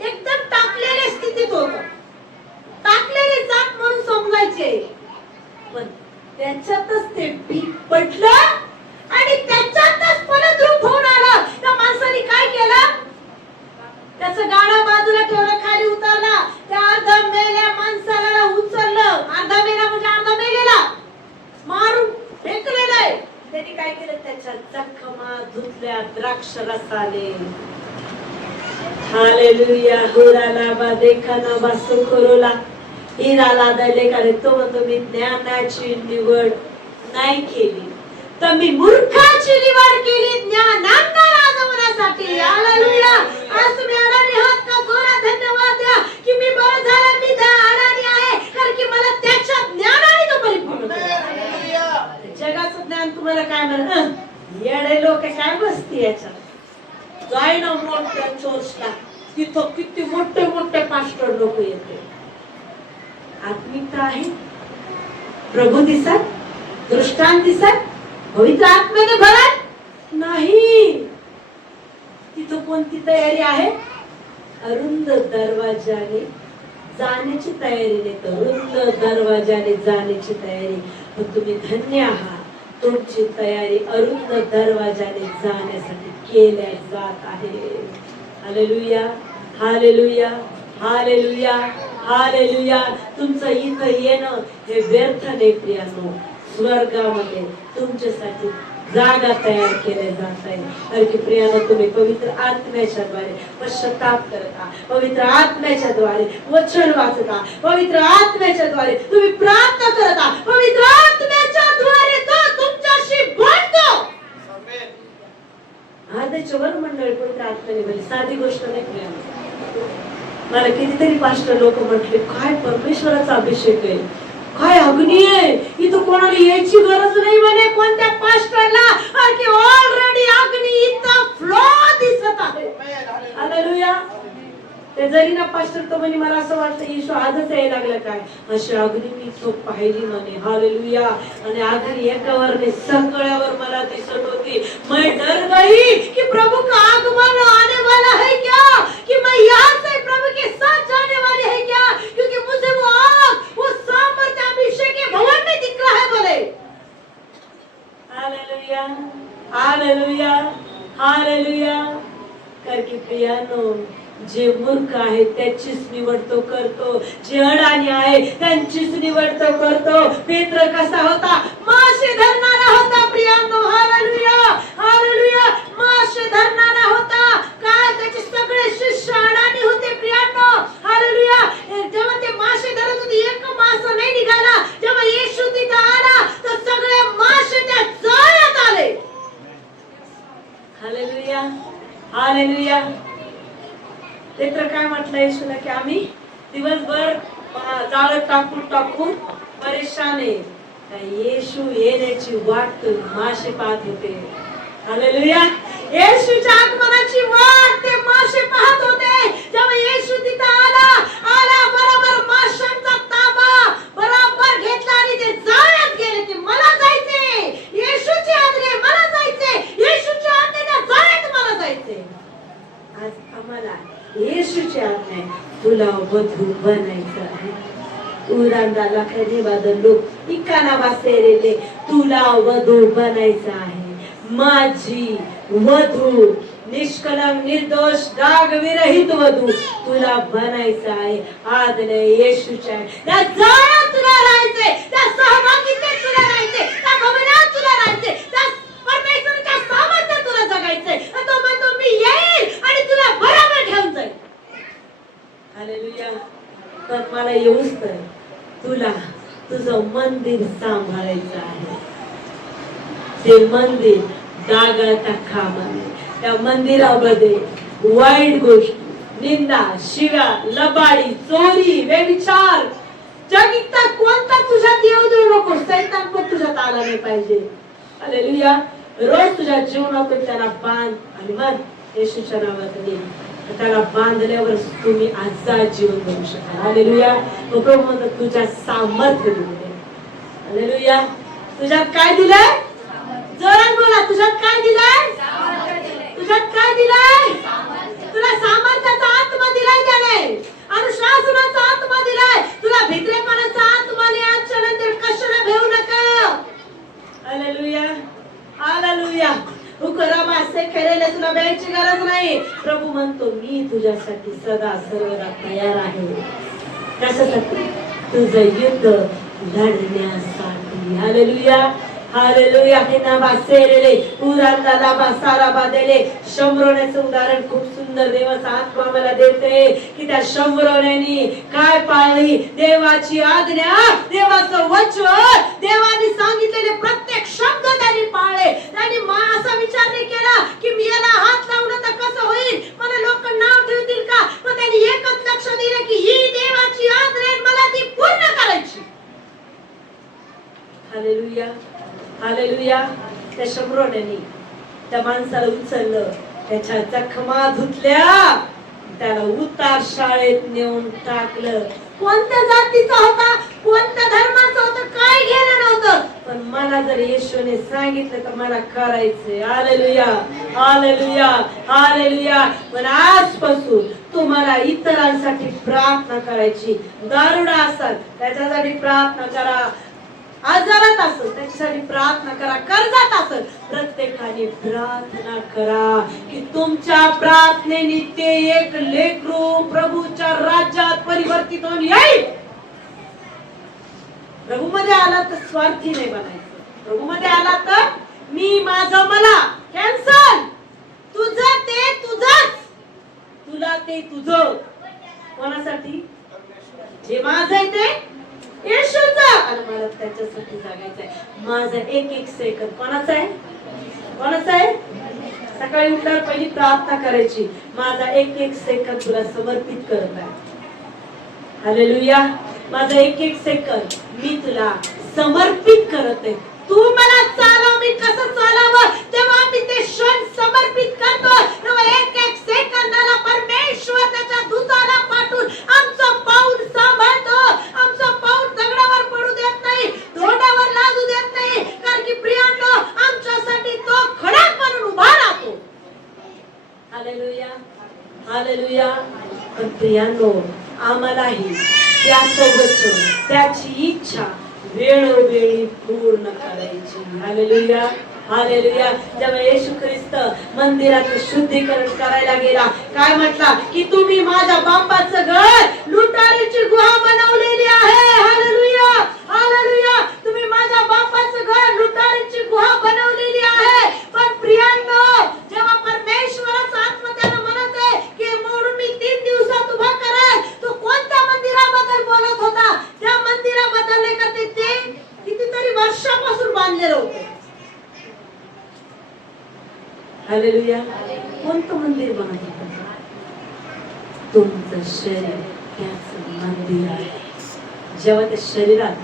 एकदम टाकलेल्या स्थितीत होतं, टाकलेले जात म्हणून समजायचे. पण त्याच्यातच ते पीक पडलं आणि त्याच्यातच फलद्रूप होऊन आलं. त्या माणसाने काय केलं? त्याचं गाडा बाजूला ठेवलं, खाली उतरला, त्या अर्धा मेल्या माणसाला उचललं. अर्धा मेला म्हणजे अर्धा मेलेला, मारून फेकलेलं आहे. त्यांनी काय केलं? त्याच्या जखमा धुतल्या द्राक्ष रसाने. हालेलुया. हुराला बा देखाना बा सुखरोला हिराला दले करे. तो म्हणतो, मी ज्ञानाची निवड नाही केली, तर मी मूर्खाची निवड केली ज्ञानांना लाजवण्यासाठी. हालेलुया. आज तुम्ही अडाणी आहात का? जोरात धन्यवाद द्या की मी बरं झालं, मी त्या अडाणी आहे, कारण की मला त्याच्या ज्ञानाने तो परिपूर्ण केला. जगाचं ज्ञान तुम्हाला काय म्हणत? येडे लोक काय बसती याच्यात? जाय ना मोठ्या चर्चला, तिथं किती मोठे मोठे पास्टर लोक येते. आत्मिकता आहे, प्रभू दिसत, दृष्टांत दिसत, पवित्र आत्म्याने भरत नाही. तिथं कोणती तयारी आहे? अरुंद दरवाजाने जाण्याची तयारी नाही, तर अरुंद दरवाजाने जाण्याची तयारी. पण तुम्ही धन्य आहात, तुमची तयारी अरुंद दरवाजाने जाण्यासाठी केल्या जात आहे. हालेलुया. हालेलुया. हालेलुया. हालेलुया. तुमचं इथं येणं हे व्यर्थ नाही प्रियानो. स्वर्गामध्ये तुमच्यासाठी जागा तयार केल्या जात आहे. तर की प्रियानो, तुम्ही पवित्र आत्म्याच्या द्वारे पश्चाताप करता, पवित्र आत्म्याच्या द्वारे वचन वाचता, पवित्र आत्म्याच्या द्वारे तुम्ही प्रार्थना करता, पवित्र आत्म्याच्या द्वारे तो तुमच्याशी बोलतो. आधीच्या वर मंडळी पवित्र आत्म्याने बोलली, साधी गोष्ट नाही प्रियानो. मला कितीतरी पास्टर लोक म्हटले, काय परमेश्वराचा अभिषेक आहे, काय अग्नी आहे, इथं कोणाला यायची गरज नाही म्हणे कोणत्या पास्टरला, की ऑलरेडी अग्नी इथं फ्लो दिसत आहे. हालेलुया. ते जरी ना पास्टर तो म्हणे, मला असं वाटतं येशू आजच यायला लागला काय, अशी अग्नी मी तो पाहिली म्हणे. हालेलुया. आणि अग्नी एकावर नाही सगळ्यावर मला दिसत होती. मैं डर गई कि प्रभु का आगमन आने वाला है क्या, कि मैं यहाँ से प्रभु के साथ जाने वाली है क्या, क्योंकि मुझे वो आग, वो सामर्थ्य अभिषेक के भवन में दिख रहा है बोले. हालेलुया. हालेलुया. प्रियांनो, जे मूर्ख आहे त्याचीच निवड तो करतो, जे अडाणी आहे त्यांचीच निवड तो करतो. पेत्र कसा होता? मासे धरणारा होता प्रियांनो. Hallelujah, hallelujah. मासे धरणारा होता. काय त्याचे सगळे शिष्य अडाणी होते प्रियांनो. हालेलुया. जेव्हा ते मासे धरत होते, एक मासा नाही निघाला. जेव्हा येशू तिथे आला तर सगळे मासे त्या जाळ्यात आले. Hallelujah, hallelujah. पेत्र काय म्हटलं येशूला की आम्ही दिवसभर जाळं टाकून टाकून परेशान आहे. येशू येण्याची वाट मासे पाहत होते. हालेलुया. येशूच्या आगमनाची वाट ते मासे पाहत होते. जेव्हा येशू तिथे आला बरोबर माशांचा ताबा बरोबर घेतला आणि ते जाळ्यात गेले की मला जायचे, येशूची आज्ञा मला जायचे, येशूची आज्ञा जाळ्यात मला जायचे. आज आम्हाला येशूची आज्ञा तुला वधू बनायचं आहे. उरांदाला कधी बदललो इकाना वासेरेले तुला वधू बनायचं आहे. माझी वधू, निष्कलंक निर्दोष डाग विरहित वधू तुला बनायचं आहे. आज्ञा येशूची आहे. त्या जाळ्यात तुला राहायचंय, त्या सहभागितेत तुला राहायचंय, त्या भवनात तुला राहायचंय, त्या परमेश्वराच्या सामर्थ्यात तुला जगायचंय. तो म्हणतो मी येईल आणि तुला बरोबर घेऊन जाईल. हालेलुया. तर मला येऊच तर तुला तुझं मंदिर सांभाळायचं आहे. ते मंदिर डागाळता कामा नये. त्या मंदिरामध्ये वाईट गोष्टी, निंदा, शिव्या, लबाडी, चोरी, व्यभिचार, जगिता कोणता तुझ्यात येऊ देऊ नको. सैतान पण तुझ्यात आला नाही पाहिजे. हालेलुया. रोज तुझ्या जीवनातून त्याला बांध आणि मग येशूच्या नावाने त्याला बांधल्यावर तुम्ही आजचा जीवन जगू शकाल. हालेलुया. प्रभू म्हणतो तुझ्या सामर्थ्य दिले. हालेलुया. तुझ्यात काय दिलंय? जोरात बोला. तुझ्यात काय दिलंय? तुझ्यात काय दिलंय? तुला सामर्थ्याचा आत्मा दिलाय त्याने, अनुशासनाचा आत्मा दिलाय, तुला भित्रेपणाचा आत्मा दिलाय. आजच्या नंतर कशाला भेऊ नका. Hallelujah, hallelujah. उकरामासे करेले तुला द्यायची गरज नाही. प्रभू म्हणतो मी तुझ्यासाठी सदा सर्वदा तयार आहे. कशासाठी? तुझं युद्ध लढण्यासाठी. Hallelujah, hallelujah. हे नावा सेरेले पुरांदाला बासारा बादेले. शंभरोण्याचं उदाहरण खूप सुंदर देवाचा आत्मा मला देते की त्या शंभरोण्यानी काय पाळली? देवाची आज्ञा, देवाचं वचन, देवाने सांगितलेले प्रत्येक शब्द त्यांनी पाळले. त्यांनी असा विचार नाही केला की मी याला हात लावलं तर कसं होईल, मला लोक नाव ठेवतील का. पण त्यांनी एकच लक्ष दिलं की ही देवाची आज्ञा मला ती पूर्ण करायची. Hallelujah, hallelujah. त्या शंभरोण्यानी त्या माणसाला उचललं, त्याच्या जखमा धुतल्या, त्याला उतार शाळेत नेऊन टाकलं. कोणत्या जातीचा होता, कोणत्या धर्माचा होता, काय घेणं नव्हतं. पण मला जर येशूने सांगितलं तर मला करायचंय. Hallelujah, hallelujah, hallelujah. पण आजपासून तुम्हाला इतरांसाठी प्रार्थना करायची. दारुडा असाल त्याच्यासाठी प्रार्थना करा, आजारात असेल त्याच्यासाठी प्रार्थना करा, कर्जात असेल प्रत्येकाने प्रार्थना करा की तुमच्या प्रार्थनेने ते एक लेकरू प्रभूच्या राज्यात परिवर्तित होऊन येईल. प्रभू मध्ये आला तर स्वार्थी नाही बनायचं. प्रभू मध्ये आला तर मी माझं मला कॅन्सल, तुझं ते तुझंच, तुला ते तुझं. कोणासाठी? जे माझं आहे ते येशूचा आणि मला त्याच्यासाठी जगायचंय. माझं एक एक सेकंद कोणाचा आहे? कोणाचा आहे? सकाळी उठल्यावर पहिली प्रार्थना करायची, माझा एक एक सेकंद तुला समर्पित करत आहे. हालेलुया. माझा एक एक सेकंद मी तुला समर्पित करत आहे. तू मला चालव, मी कसं चालावं तेव्हा मी ते क्षण समर्पित करतो. तेव्हा एक एक सेकंदाला परमेश्वर त्याच्या दूताला पाठवून आमचं पाऊल सांभाळतो. आमचं पाऊल दगडावर पडू देत नाही, तोंडावर लागू देत नाही. कारण की प्रियांनो आमच्यासाठी तो खडक बनून उभा राहतो. Hallelujah, hallelujah. पण प्रियांनो आम्हालाही त्याचं वचन, त्याची इच्छा वेळोवेळी पूर्ण करायची. Hallelujah, hallelujah. जेव्हा येशू ख्रिस्त मंदिराचं शुद्धीकरण करायला गेला, काय म्हटला की तुम्ही माझ्या बापाचं घर लुटारीची गुहा बनवलेली आहे. Hallelujah, hallelujah. तुम्ही माझ्या बापाचं घर लुटारीची गुहा बनवलेली आहे. पण प्रियांनो, जेव्हा परमेश्वराचा आत्मा त्याला म्हणत आहे की मोडून मी 3 दिवसात उभा करेन, तो कोणत्या मंदिराबद्दल बोलत होता? त्या मंदिराबद्दल नाही का ते कितीतरी वर्षापासून बांधलेलं होतं. हालेलुया. कोणतं मंदिर बनत होतं? तुमचं शरीर त्याचं मंदिर आहे. जेव्हा त्या शरीरात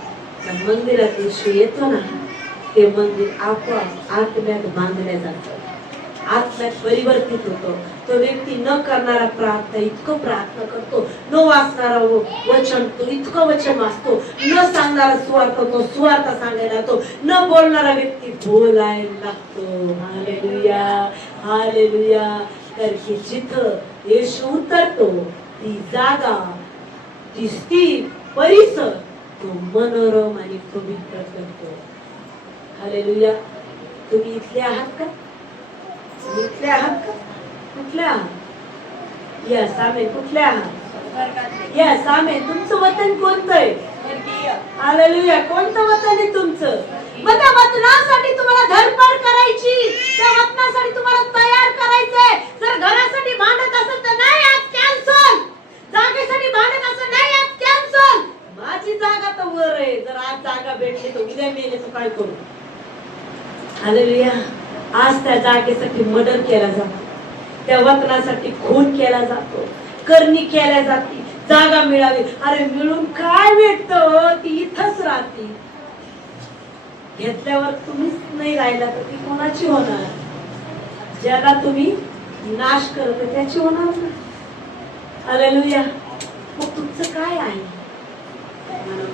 त्या मंदिरात येशू येतो ना, ते मंदिर आपोआप आत्म्यात बांधल्या जातं, आत्म्यात परिवर्तित होतो. तो व्यक्ती न करणारा प्रार्थना इतकं प्रार्थना करतो, न वाचणारा वचन तो इतकं वचन वाचतो, न सांगणारा सुवार्थ तो सुवार्थ सांगायला लागतो, न बोलणारा व्यक्ती बोलायला लागतो. Hallelujah, hallelujah. तर की जिथं येशू उतरतो, ती जागा, ती स्थिर परिसर तो मनोरम आणि पवित्र करतो. हालेलुया. तुम्ही इथले आहात का? इथले आहात का? कुठले आहात? यस, आमेन. कुठले आहात? यस, आमेन. तुमचं वतन कोणतं आहे? हालेलुया. कोणतं वतन आहे तुमचं? मग त्या वतनासाठी तुम्हाला धडपड करायची, त्या वतनासाठी तुम्हाला तयार करायचंय. जर घरासाठी भांडत असेल तर नाही, आज कॅन्सल. जागेसाठी भांडत असेल नाही, आज कॅन्सल. माझी जागा तर वर आहे. जर आज जागा भेटली तर उद्या मेले तर काय करू? हालेलुया. आज त्या जागेसाठी मर्डर केला जातो, त्या वतनासाठी खून केला जातो, करणी केल्या जाते. जागा मिळावी, अरे मिळून काय भेटतं? ती इथंच राहते. घेतल्यावर तुम्हीच नाही राहिला तर ती कोणाची होणार? ज्याला तुम्ही नाश करत त्याची होणार ना. हालेलुया. मग तुमचं काय आहे?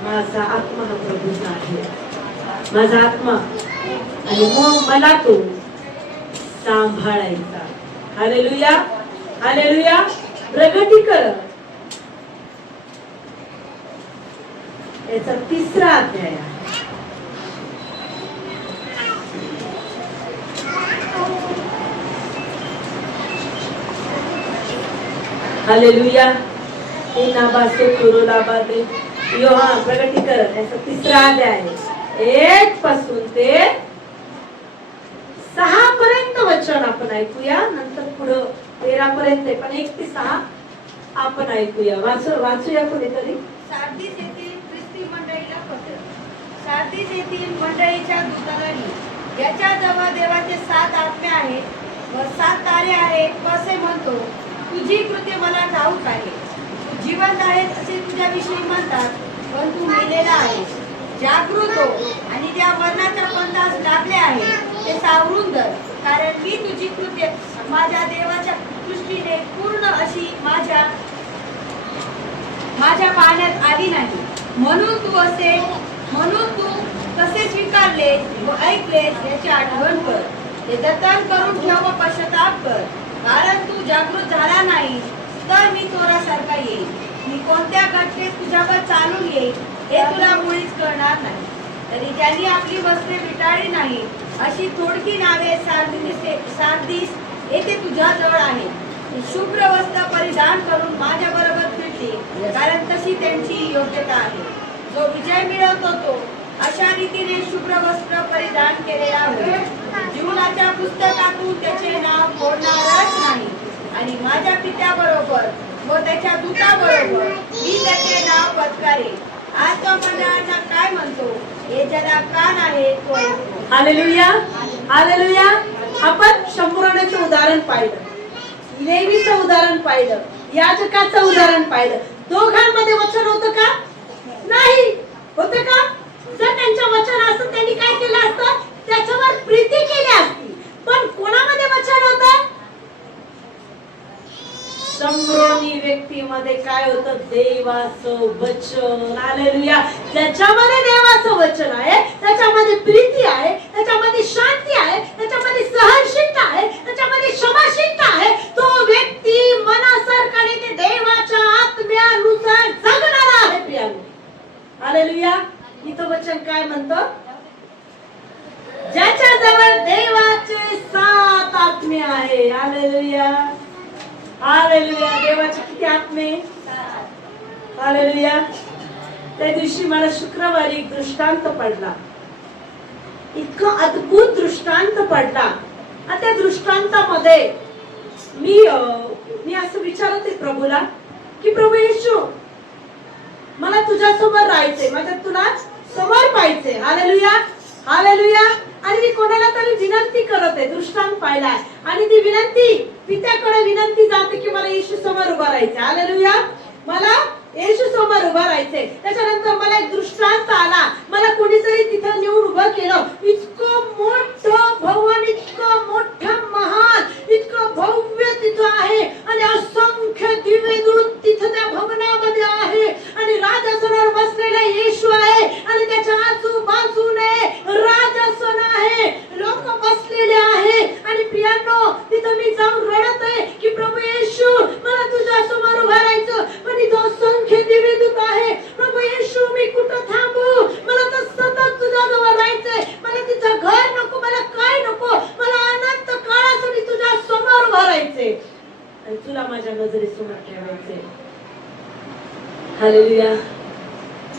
माझा आत्मा हा प्रभूचा आहे, माझा आत्मा, आणि मग मला तो सांभाळायचा. Hallelujah, hallelujah. प्रगटीकरण याचा 3रा अध्याय आहे. हालेलुया. योहान प्रगटीकरण याचा 3रा अध्याय आहे. 1 पासून ते 6 पर्यंत वचन आपण ऐकूया. नंतर पुढे 13 पर्यंत, पण 1 ते 6 आपण ऐकूया. वाचूया कोणीतरी. सार्दीस येथील ख्रिस्ती मंडळीला पत्र. सार्दीस येथील मंडळीच्या दूताला लिह. याच्या जवळ देवाचे 7 आत्मे आहेत व 7 तारे आहेत असे म्हणतो. तुझी कृत्ये मला ठाऊक आहे. तू जिवंत आहेस असे तुझ्याविषयी म्हणतात, पण तू मेलेला आहेस. जागृत हो आणि ज्या मरणाच्या पंथास लागले आहे ते सावरून धर, कारण मी तुझी कृत्ये माझ्या देवाच्या दृष्टीने पूर्ण अशी माझ्या पाहण्यात आली नाही. म्हणून तू कसे स्वीकारले व ऐकलेस याची आठवण कर. ते जतन करून ठेव व पश्चाताप कर, कारण तू जागृत झाला नाही तर मी चोरासारखा येईल. मी कोणत्या घटनेत तुझ्यावर चालून येईल हे तुला मुळीच कळणार नाही. तरी ज्यांनी आपली वस्त्रे विटाळली नाही अशी थोडकी नावे सार्दीस येथे तुझ्या जवळ आहेत. शुभ्र वस्त्र परिधान करून माझ्या बरोबर फिरतील, कारण तशी त्यांची योग्यता आहे. जो विजय मिळवतो तो अशा रीतीने शुभ्र वस्त्र परिधान केलेला होईल. जीवनाच्या पुस्तकातून त्याचे नाव फोडणारच नाही, आणि माझ्या पित्याबरोबर व त्याच्या दूताबरोबर मी त्याचे नाव पत्करेन. आज तो मंडळांना काय म्हणतो हे ज्याला कान आहे तो ऐकतो. Hallelujah, hallelujah. आपण शंभराण्याचं उदाहरण पाहिलं, लेवीचं उदाहरण पाहिलं, याजकाचं उदाहरण पाहिलं. दोघांमध्ये वचन होतं का? नाही. होतं का? जर त्यांच्या वचन असतं त्यांनी काय केलं असतं? त्याच्यावर प्रीती केली असती. पण कोणामध्ये वचन होतं? शंभरोनी व्यक्तीमध्ये काय होतं? देवाचं वचन. हालेलुया. ज्याच्यामध्ये देवाचं वचन आहे त्याच्यामध्ये प्रीती आहे, त्याच्यामध्ये शांती आहे, त्याच्यामध्ये सहनशीलता आहे, त्याच्यामध्ये क्षमाशीलता आहे. तो व्यक्ती मनासारखाने ते देवाच्या आत्म्यानुसार जगणारा आहे. प्रियानो, हालेलुया. इथं वचन काय म्हणतं? ज्याच्या जवळ देव किती आत्मे? हालेलुया. त्या दिवशी मला शुक्रवारी एक दृष्टांत पडला, इतका अद्भुत दृष्टांत पडला. आणि त्या दृष्टांतामध्ये मी असं विचारते प्रभूला की प्रभू येशू, मला तुझ्या समोर राहायचंय, माझ्या तुला समोर पाहायचंय. Hallelujah, hallelujah. आणि मी कोणाला तरी विनंती करत आहे, दृष्टांत पाहिलाय, आणि ती विनंती पित्याकडे विनंती जाते की मला येशू समोर उभं राहायचंय. हालेलुया, मला येशू समोर उभं राहायचंय. त्याच्यानंतर मला एक दृष्टांत आला, मला कोणीतरी तिथं नेऊन उभं केलं. इतकं मोठं भवन, इतकं मोठं महान, इतकं भव्य तिथं आहे, आणि असंख्य दिवे दूत तिथं त्या भवनामध्ये आहे, आणि राजासनावर बसलेला येशू आहे, आणि त्याच्या आजूबाजूने राजासन आहे, लोक बसलेले आहे. आणि प्रियांनो, तिथं मी जाऊन रडत आहे की प्रभू येशू, मला तुझ्या समोर उभं राहायचं, पण इथं असंख्य दिवे दूत आहे. प्रभू येशू, मी कुठं थांबू? मला तर सतत तुझ्याजवळ राहायचंय. मला तिचं घर नको, मला काय नको, मला अनंत काळासाठी तुझ्या समोर उभं राहायचंय, आणि तुला माझ्या नजरेसमोर ठेवायचंय. हालेलुया.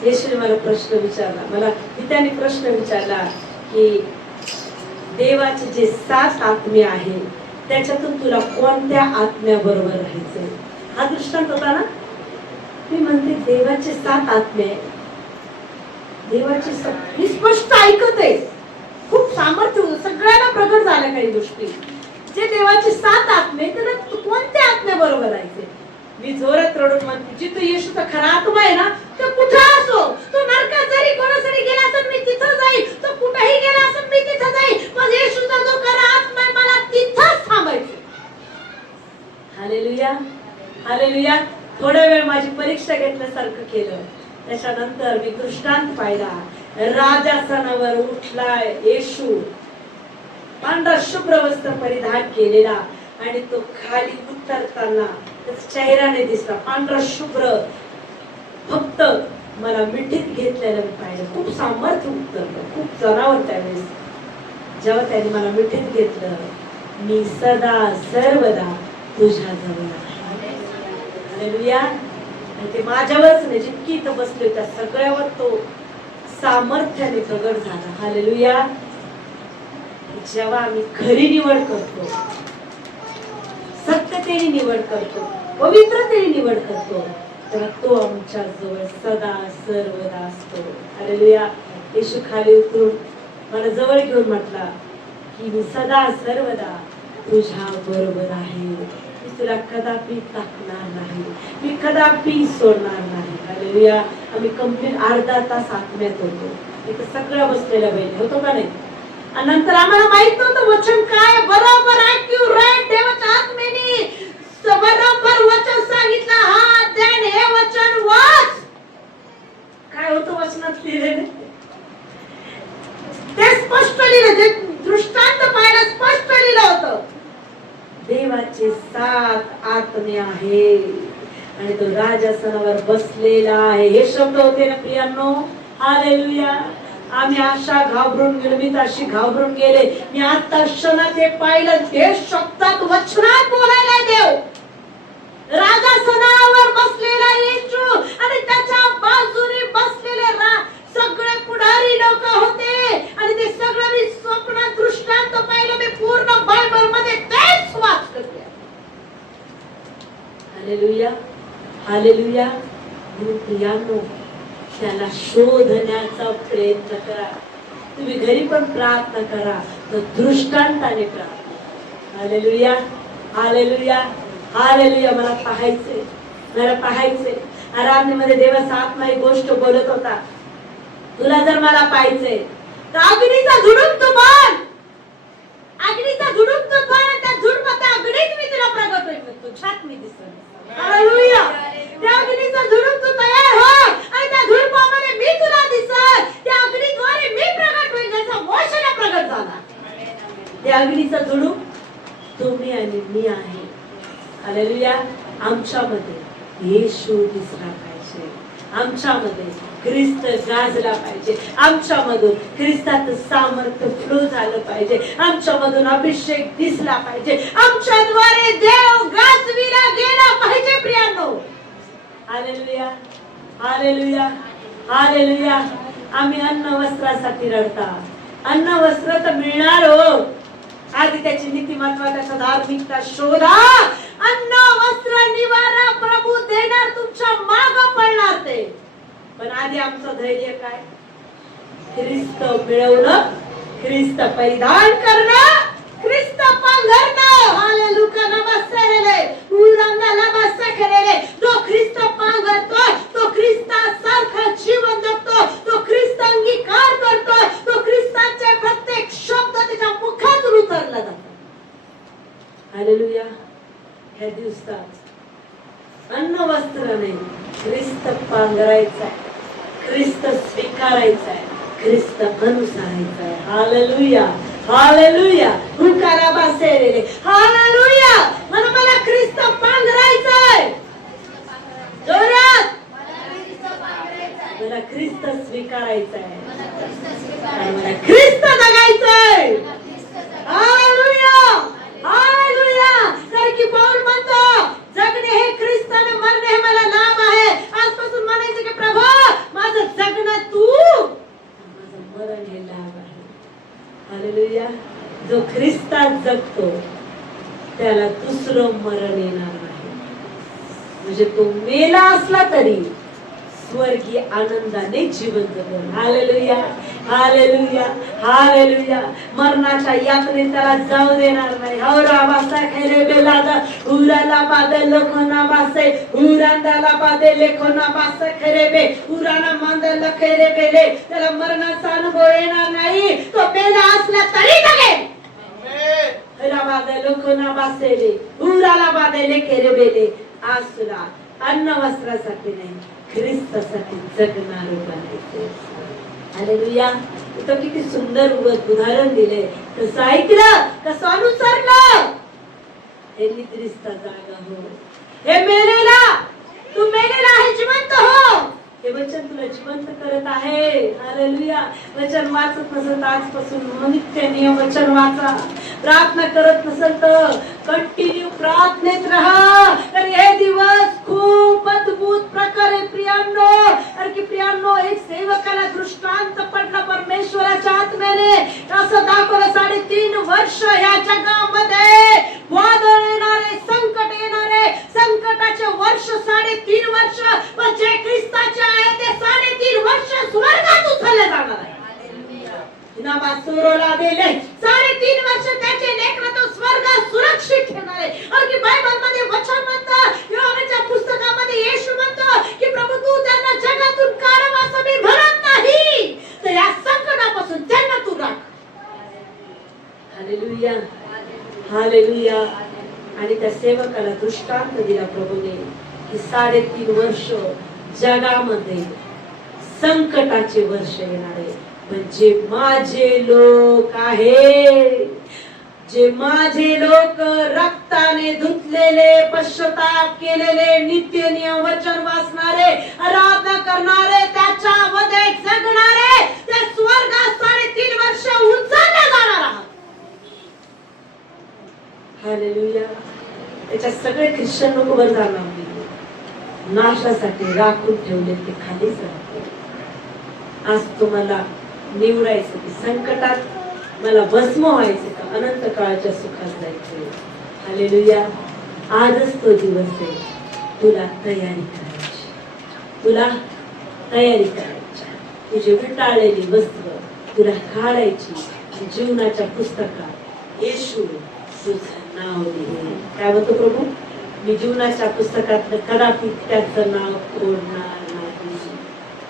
येशूने मला प्रश्न विचारला, मला त्याने प्रश्न विचारला की देवाचे जे 7 आत्मे आहेत त्याच्यातून तुला कोणत्या आत्म्याबरोबर राहायचंय? हा दृष्टांत होता ना. मी म्हणते देवाचे 7 आत्मे, देवाचे मी स्पष्ट ऐकत आहे, खूप सामर्थ्य सगळ्यांना प्रगट झाल्या काही गोष्टी. जे देवाचे 7 आत्मे, त्याला कोणत्या आत्म्याबरोबर राहायचे? मी जोरात रडून म्हणते, जिथं येशूचा खरा आत्मा आहे ना, तो कुठं असो, तो नरकात जरी कोणासाठी गेला असेल मी तिथं जाईल, तो कुठेही गेला असेल मी तिथं जाईल, पण येशूचा जो खरा आत्मा आहे मला तिथंच थांबायचं. Hallelujah, hallelujah. थोडा वेळ माझी परीक्षा घेतल्यासारखं केलं. त्याच्यानंतर मी दृष्टांत पाहिला. राजासनावर उठलाय येशू, पांढरा शुभ्र वस्त्र परिधान केलेला, आणि तो खाली उतरताना त्याचा चेहरा नाही दिसला, पांढरा शुभ्र. फक्त मला मिठीत घेतलेलं मी पाहिलं. खूप सामर्थ्य उतरलं, खूप जनावर त्यावेळेस. जेव्हा त्याने मला मिठीत घेतलं, मी सदा सर्वदा तुझ्या जवळ आहे. हालेलुया. आणि ते माझ्यावरच नाही, जितकी इथं बसले त्या सगळ्यावर तो सामर्थ्याने प्रगट झाला. हालेलुया. जेव्हा आम्ही खरी निवड करतो, सत्यतेने निवड करतो, पवित्रतेने निवड करतो, तेव्हा तो आमच्या जवळ सदा सर्वदा असतो. हालेलुया. येशू खाली उतरून मला जवळ घेऊन म्हटला की मी सदा सर्वदा तुझ्या बरोबर आहे, मी तुला कदापि टाकणार नाही, मी कदापि सोडणार नाही. हालेलुया. आम्ही कंप्लीट अर्धा तास आत्म्यात होतो. इथं सगळ्या बसलेल्या बहिणी होतो का नाही? आणि नंतर आम्हाला माहित नव्हतं वचन काय, बरोबर ऍक्टिव्ह राईट देवाच्या आत्मेने बरोबर वचन सांगितलं. हा ध्यान, हे वचन वाच. काय होतं वचनात लिहिलेलं ते स्पष्ट लिहिलं, जे दृष्टांत पाहिलं स्पष्ट लिहिलं होतं. देवाचे 7 आत्मे आहे, आणि तो राजासनावर बसलेला आहे. हे शब्द होते ना प्रियांनो. हालेलुया. आम्ही अशा घाबरून गेलो, मी तर अशी घाबरून गेले. मी आता क्षणात हे पाहिलं, हे शब्दात वचनात बोलायला देव. राजासनावर बसलेला येशू, आणि त्याच्या बाजूने बसलेले सगळे पुढारी लोक होते, आणि ते सगळं मी स्वप्नात दृष्टांत पाहिलं. मी पूर्ण बायबल मध्ये तेच वाचलं. Hallelujah, hallelujah. प्रियांनो, त्याला शोधण्याचा प्रयत्न करा. तुम्ही घरी पण प्रार्थना करा, तर दृष्टांताने प्रार्थना. Hallelujah, hallelujah, hallelujah. मला पाहायचंय, मला पाहायचंय. आराधनेमध्ये देवाचा आत्मा एक गोष्ट बोलत होता, तुला जर मला पाहायचंय तर अग्नीचा झुडूप तू बन, अग्नीचा झुडूप तू बन. त्या झुडपात अग्नीत मी तुला प्रगट होईल, तुझ्यात मी दिसेल. हालेलुया. त्या अग्नीचा झुडूप तू तयार हो, आणि त्या झुडपामध्ये मी तुला दिसेल. त्या अग्नीद्वारे मी प्रगट होईल, जसा मोशेला प्रगट झाला. त्या अग्नीचा झुडूप तुम्ही आणि मी आहे. हालेलुया. आमच्यामध्ये येशू दिसला पाहिजे, आमच्यामध्ये ख्रिस्त गाजला पाहिजे, आमच्यामधून ख्रिस्ताचं सामर्थ्य फ्लो झालं पाहिजे, आमच्यामधून अभिषेक दिसला पाहिजे, आमच्याद्वारे देव गाजविला गेला पाहिजे. प्रियांनो, हालेलुया, हालेलुया, हालेलुया. आम्ही अन्न वस्त्रासाठी रडता. अन्न वस्त्र तर मिळणार हो, आधी त्याची नीतिमत्ता, त्याचा धार्मिकता शोधा. अन्न वस्त्र निवारा प्रभू देणार, तुमच्या माग पडणार ते. पण आधी आमचं धैर्य काय? ख्रिस्त मिळवणं, ख्रिस्त परिधान करणं, ख्रिस्त पांघरणं. हालेलुया, नमस्ते उरांगा नमस्ते खरेले. तो ख्रिस्त पांघरतो, तो ख्रिस्तासारखा जीवन जगतो, तो ख्रिस्त अंगीकार करतो, तो ख्रिस्ताचे प्रत्येक शब्द त्याच्या मुखातून उतरला जातो. हालेलुया. ह्या दिवसात अन्न वस्त्र नाही, ख्रिस्त पांघरायचा आहे, ख्रिस्त स्वीकारायचा आहे, ख्रिस्त अनुसरायचा आहे. Hallelujah, hallelujah. हुकारा बासेरेले. हालेलुया. मला ख्रिस्त पांघरायचा आहे. जोरात मला ख्रिस्त स्वीकारायचा आहे, मला ख्रिस्त जगायचा आहे. Hallelujah, hallelujah. कारण की पाऊल म्हणतो जगणे हे ख्रिस्त आणि मरणे हे मला लाभ आहे. आजपासून म्हणायचं की प्रभू माझं जगणं तू, माझं मरण हे लाभ आहे. हालेलुया. जो ख्रिस्तात जगतो त्याला दुसरं मरण येणार नाही. म्हणजे तो मेला असला तरी स्वर्गीय आनंदाने जीवन जगेल. Hallelujah, hallelujah, hallelujah. मरणाच्या यातनेत त्याला जाऊ देणार नाही. हौरा बासा खेरे बेलादा उराला बादे लखोना बासे उरांदाला बादे लेखोना बासे खेरे बे उराना मांदला खेरे बेले. त्याला मरणाचा अनुभव येणार नाही. तो मेला असला तरी जगेल. हौरा बादे लखोना बासेले उराला बादे लेखेरे बेले. आज तुला अन्न वस्त्रासाठी नाही, ख्रिस्तासाठी जगणारे बनायचे. हालेलुया. इथं किती सुंदर उदाहरण दिले. कसं ऐकलं, कसं अनुसरलं. हे निद्रिस्त जागा हो, हे मेलेला, तू मेलेला आहे जिवंत हो. हे वचन तुला जिवंत करत आहे. हालेलुया. वचन वाचत नसेल तर आजपासून नित्य नियम वचन वाचा. प्रार्थना करत नसेल तर कंटिन्यू प्रार्थनेत राहा. तर हे दिवस खूप अद्भुत प्रकारे प्रियांनो, कारण की प्रियांनो एक सेवकाला दृष्टांत पडला परमेश्वराच्या आत्म्याने. असं दाखवलं 3.5 वर्ष या जगामध्ये वादळ येणारे, संकट येणारे, संकटाचे वर्ष 3.5 वर्ष. पण जे ख्रिस्ताचे आहे ते 3.5 वर्ष स्वर्गात उचलले जाणार आहे. नाबासुरोला दिले 3.5 वर्ष त्याचे लेकरं तो स्वर्गात सुरक्षित ठेवणार आहे. आणि बायबल मध्ये वचन म्हणतं, योहानच्या पुस्तकामध्ये येशू म्हणतो की प्रभू तू त्यांना जगातून काढव असं मी म्हणत नाही, तर या संकटापासून त्यांना तू राख. Hallelujah, hallelujah. आणि त्या सेवकाला दृष्टांत दिला प्रभूने की 3.5 वर्ष जगामध्ये संकटाचे वर्ष येणार आहे. पण जे माझे लोक आहे, जे माझे लोक रक्ताने धुतलेले, पश्चाताप केलेले, नित्य नियम वचन वाचणारे, आराधना करणारे, त्याच्यामध्ये जगणारे, ते स्वर्गात 3.5 वर्ष उचलले जाणार आहात. हालेलुया. त्याच्या सगळे ख्रिश्चन लोक वर जाणार नाही. नाशासाठी राखून ठेवले ते खालीच राहते. आज तुम्हाला निवडायचं की संकटात मला भस्म व्हायचं का अनंत काळाच्या सुखात जायचे. हालेलुया. आजच तो दिवस आहे. तुला तयारी करायची, तुला तयारी करायची. तुझी विटाळलेली वस्त्र तुला काढायची. जीवनाच्या पुस्तकात येशू तुझं नाव लिहिले. काय म्हणतो प्रभू, मी जीवनाच्या पुस्तकात कदापि त्याचं नाव खोडणार नाही.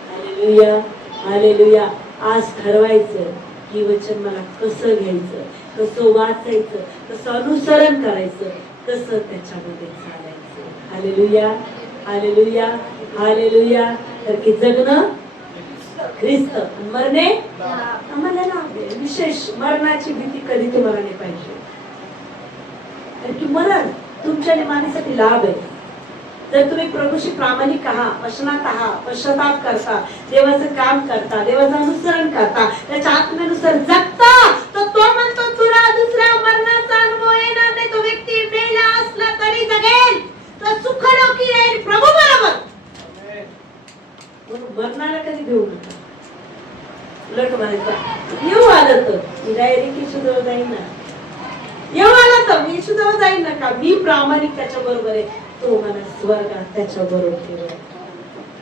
Hallelujah, hallelujah. आज ठरवायचं की वचन मला कसं घ्यायचं, कसं वाचायचं, कसं अनुसरण करायचं, कसं त्याच्यामध्ये चालायचं. Hallelujah, hallelujah, hallelujah. तर की जगणं ख्रिस्त, मरणे आम्हाला लाभ आहे. विशेष मरणाची भीती कधी तुम्हाला नाही पाहिजे. कारण की मरण तुमच्या निर्माणासाठी लाभ आहे. जर तुम्ही प्रभूशी प्रामाणिक आहात, पश्चाताप करता, देवाचं काम करता, देवाचं अनुसरण करता, त्याच्या आत्म्यानुसार जगता, तर तो म्हणतो तुला दुसऱ्या मरणाचा अनुभव येणार नाही. तो व्यक्ती मेला असला तरी जगेल, तो सुखलोकी येईल प्रभू बरोबर. उलट म्हणायचं येऊ आलं तर मी डायरेक्ट येशूजवळ जाईन ना, येऊ आलं तर मी येशूजवळ जाईन ना, का मी प्रामाणिक त्याच्या बरोबर आहे, तो मला स्वर्गात त्याच्या बरोबर ठेवेल.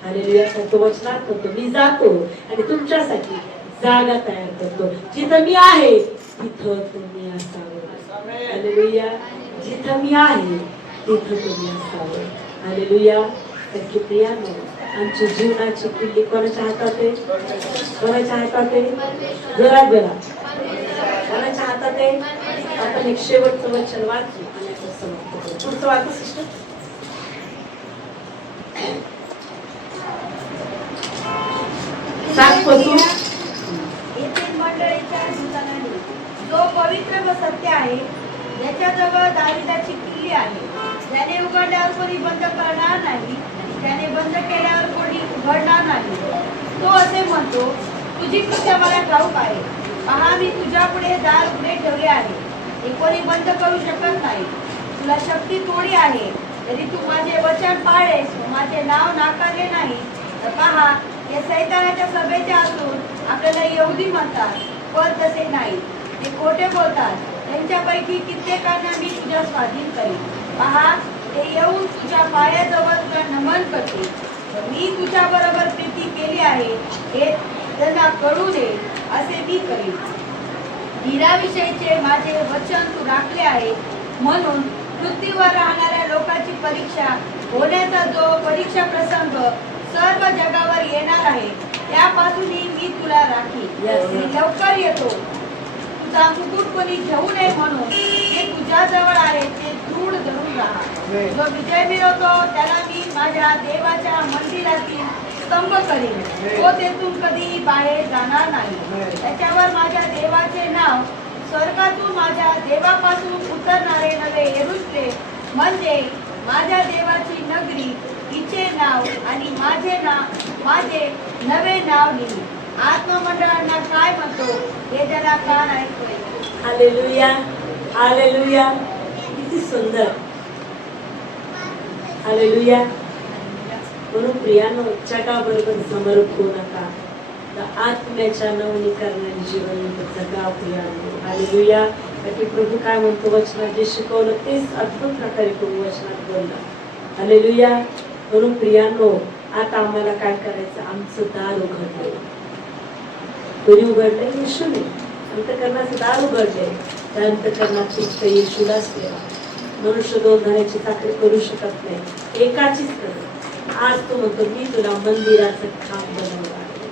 हालेलुया. तो वचनात करतो मी जातो आणि तुमच्यासाठी जागा तयार करतो, जिथं मी आहे तिथं तुम्ही असावं. हालेलुया. जिथं मी आहे तिथं तुम्ही असावं. हालेलुया. तर प्रियानो, आमची जीवनाची किल्ली कोणाच्या हातात आहे? कोणाच्या हातात आहे? जोरात बोला. कोणाच्या हातात आहे? आपण एक शेवटचं वचन वाचू आणि आपण समाप्त करू. पुढचं वाचू सिस्टर. येथील मंडळीच्या दूतांनी जो पवित्र व सत्य आहे, ज्याच्याजवळ दाविदाची किल्ली आहे, ज्याने उघडल्यावर कोणी बंद करणार नाही, त्याने बंद केल्यावर कोणी उघडणार नाही, तो असे म्हणतो, तुझी कृत्य मला ठाऊक आहे. पहा, मी तुझ्या पुढे दार उघडे ठेवले आहे, हे कोणी बंद करू शकत नाही. तुला शक्ती थोडी आहे, तरी तू माझे वचन पाळेस व माझे नाव नाकारले नाही. तर पहा, हे सैतानाच्या सभेचे असून आपल्याला यहुदी म्हणतात, पण तसे नाही, ते खोटे बोलतात. त्यांच्यापैकी कित्येकांना मी तुझ्या स्वाधीन करीन. पहा, ते येऊन तुझ्या पायाजवळ तुला नमन करते. मी तुझ्या बरोबर प्रीती केली आहे हे त्यांना कळू दे, असे मी करीन. धीराविषयीचे माझे वचन तू राखले आहे, म्हणून पृथ्वीवर राहणाऱ्या लोकांची परीक्षा होण्याचा जो परीक्षा प्रसंग सर्व जगावर येणार आहे, त्यापासूनही मी तुला राखीन. मी लवकर येतो. तुझा मुकुट कोणी घेऊ नये म्हणून जे तुझ्या जवळ आहे ते दृढ धरून राहा. जो विजय मिळवतो त्याला मी माझ्या देवाच्या मंदिरातील स्तंभ करीन, तो तेथून कधी बाहेर जाणार नाही. त्याच्यावर माझ्या देवाचे नाव, स्वर्गातून माझ्या देवापासून उतरणारे नवे यरूशलेम, म्हणजे माझ्या देवाची नगरी, हिचे नाव आणि माझे नवे नाव लिही. आत्ममंडळांना काय म्हणतो हे ज्याला कान ऐकतोय. हालेलुया. हालेलुया. किती सुंदर. हालेलुया. म्हणून प्रियानो, जगाबरोबर समर्थ होऊ नका, तर आत्म्याच्या नवनीकरणाने जीवन जगा प्रियानो. हालेलुया. की प्रभू काय म्हणतो वचनात, जे शिकवलं तेच अद्भुत प्रकारे प्रभू वचनात बोलला. हालेलुया. म्हणून प्रियानो, आता आम्हाला काय करायचं? आमचं दार उघडलंय. कोणी उघडलंय? येशूने. अंतःकरणाचं दार उघडलंय. त्या अंतःकरणात फक्त येशूलाच ठेवा. मनुष्य दोन धण्याची चाकरी करू शकत नाही, एकाचीच कर. आज तो म्हणतो, मी तुला मंदिराचं खांब बनवलं आहे.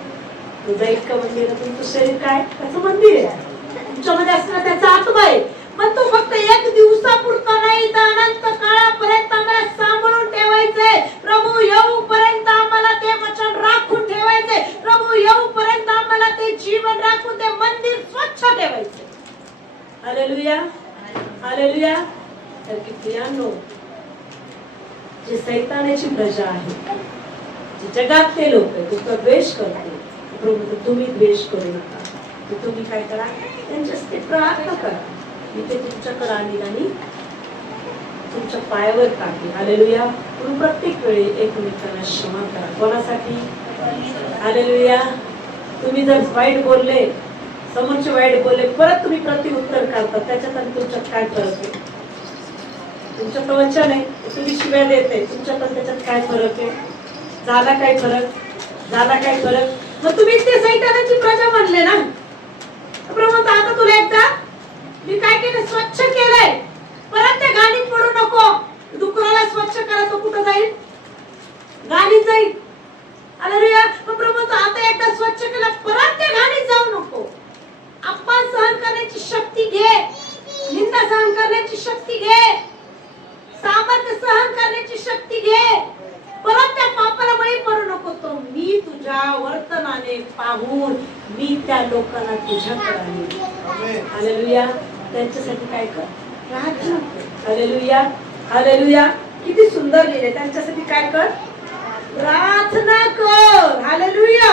तुझा इतकं मंदिर, तुमचं शरीर काय? त्याचं मंदिर आहे. तुमच्यामध्ये असणार त्याचा आत्मा आहे. मग तो फक्त एक दिवसापुरता नाही, तर अनंत काळापर्यंत आम्हाला सांभाळून ठेवायचंय. प्रभू येऊपर्यंत आम्हाला ते वचन राखून ठेवायचंय. प्रभू येऊपर्यंत आम्हाला ते जीवन राखून ते मंदिर स्वच्छ ठेवायचंय. हालेलुया. हालेलुया. तर की प्रियानो, जे सैतानाची प्रजा आहे, जे जगातले लोक आहेत, तो द्वेष करते. प्रभू तुम्ही द्वेष करू नका, तर तुम्ही काय करा? त्यांच्यासाठी प्रार्थना करा. मी ते तुमच्याकडे आणीन आणि तुमच्या पायावर टाकेन. हालेलुया. म्हणून प्रत्येक वेळी एकमेकांना क्षमा करा. कोणासाठी? हालेलुया. तुम्ही जर वाईट बोलले, समोरचे वाईट बोलले, परत तुम्ही प्रतिउत्तर करता, त्याच्यात आणि तुमच्यात काय फरक आहे? तुमच्यात वचन आहे, तुम्ही शिव्या देते, तुमच्यात त्याच्यात काय फरक आहे? झाला काय फरक? झाला काय फरक? मग तुम्ही ते सैतानाची प्रजा म्हणले ना. प्रभू आता तुला एकदा मी काय केलं? स्वच्छ केलंय. परत त्या गाणीत पडू नको. डुकराला स्वच्छ करा, तो कुठं जाईल? गाणीत जाईल. हालेलुया. मग प्रभू आता एकदा स्वच्छ केलं, परत त्या गाणीत जाऊ नको. अपमान सहन करण्याची शक्ती घे, निंदा सहन करण्याची शक्ती घे, सामर्थ्य सहन करण्याची शक्ती घे. परत त्या पापाला बळी पडू नको. तो मी तुझ्या वर्तनाने पाहून मी त्या लोकांना तुझ्याकडे आणीन. हालेलुया. त्यांच्यासाठी काय कर? प्रार्थना कर. हालेलुया. हालेलुया. किती सुंदर लिहिले. त्यांच्यासाठी काय कर? प्रार्थना कर. हालेलुया.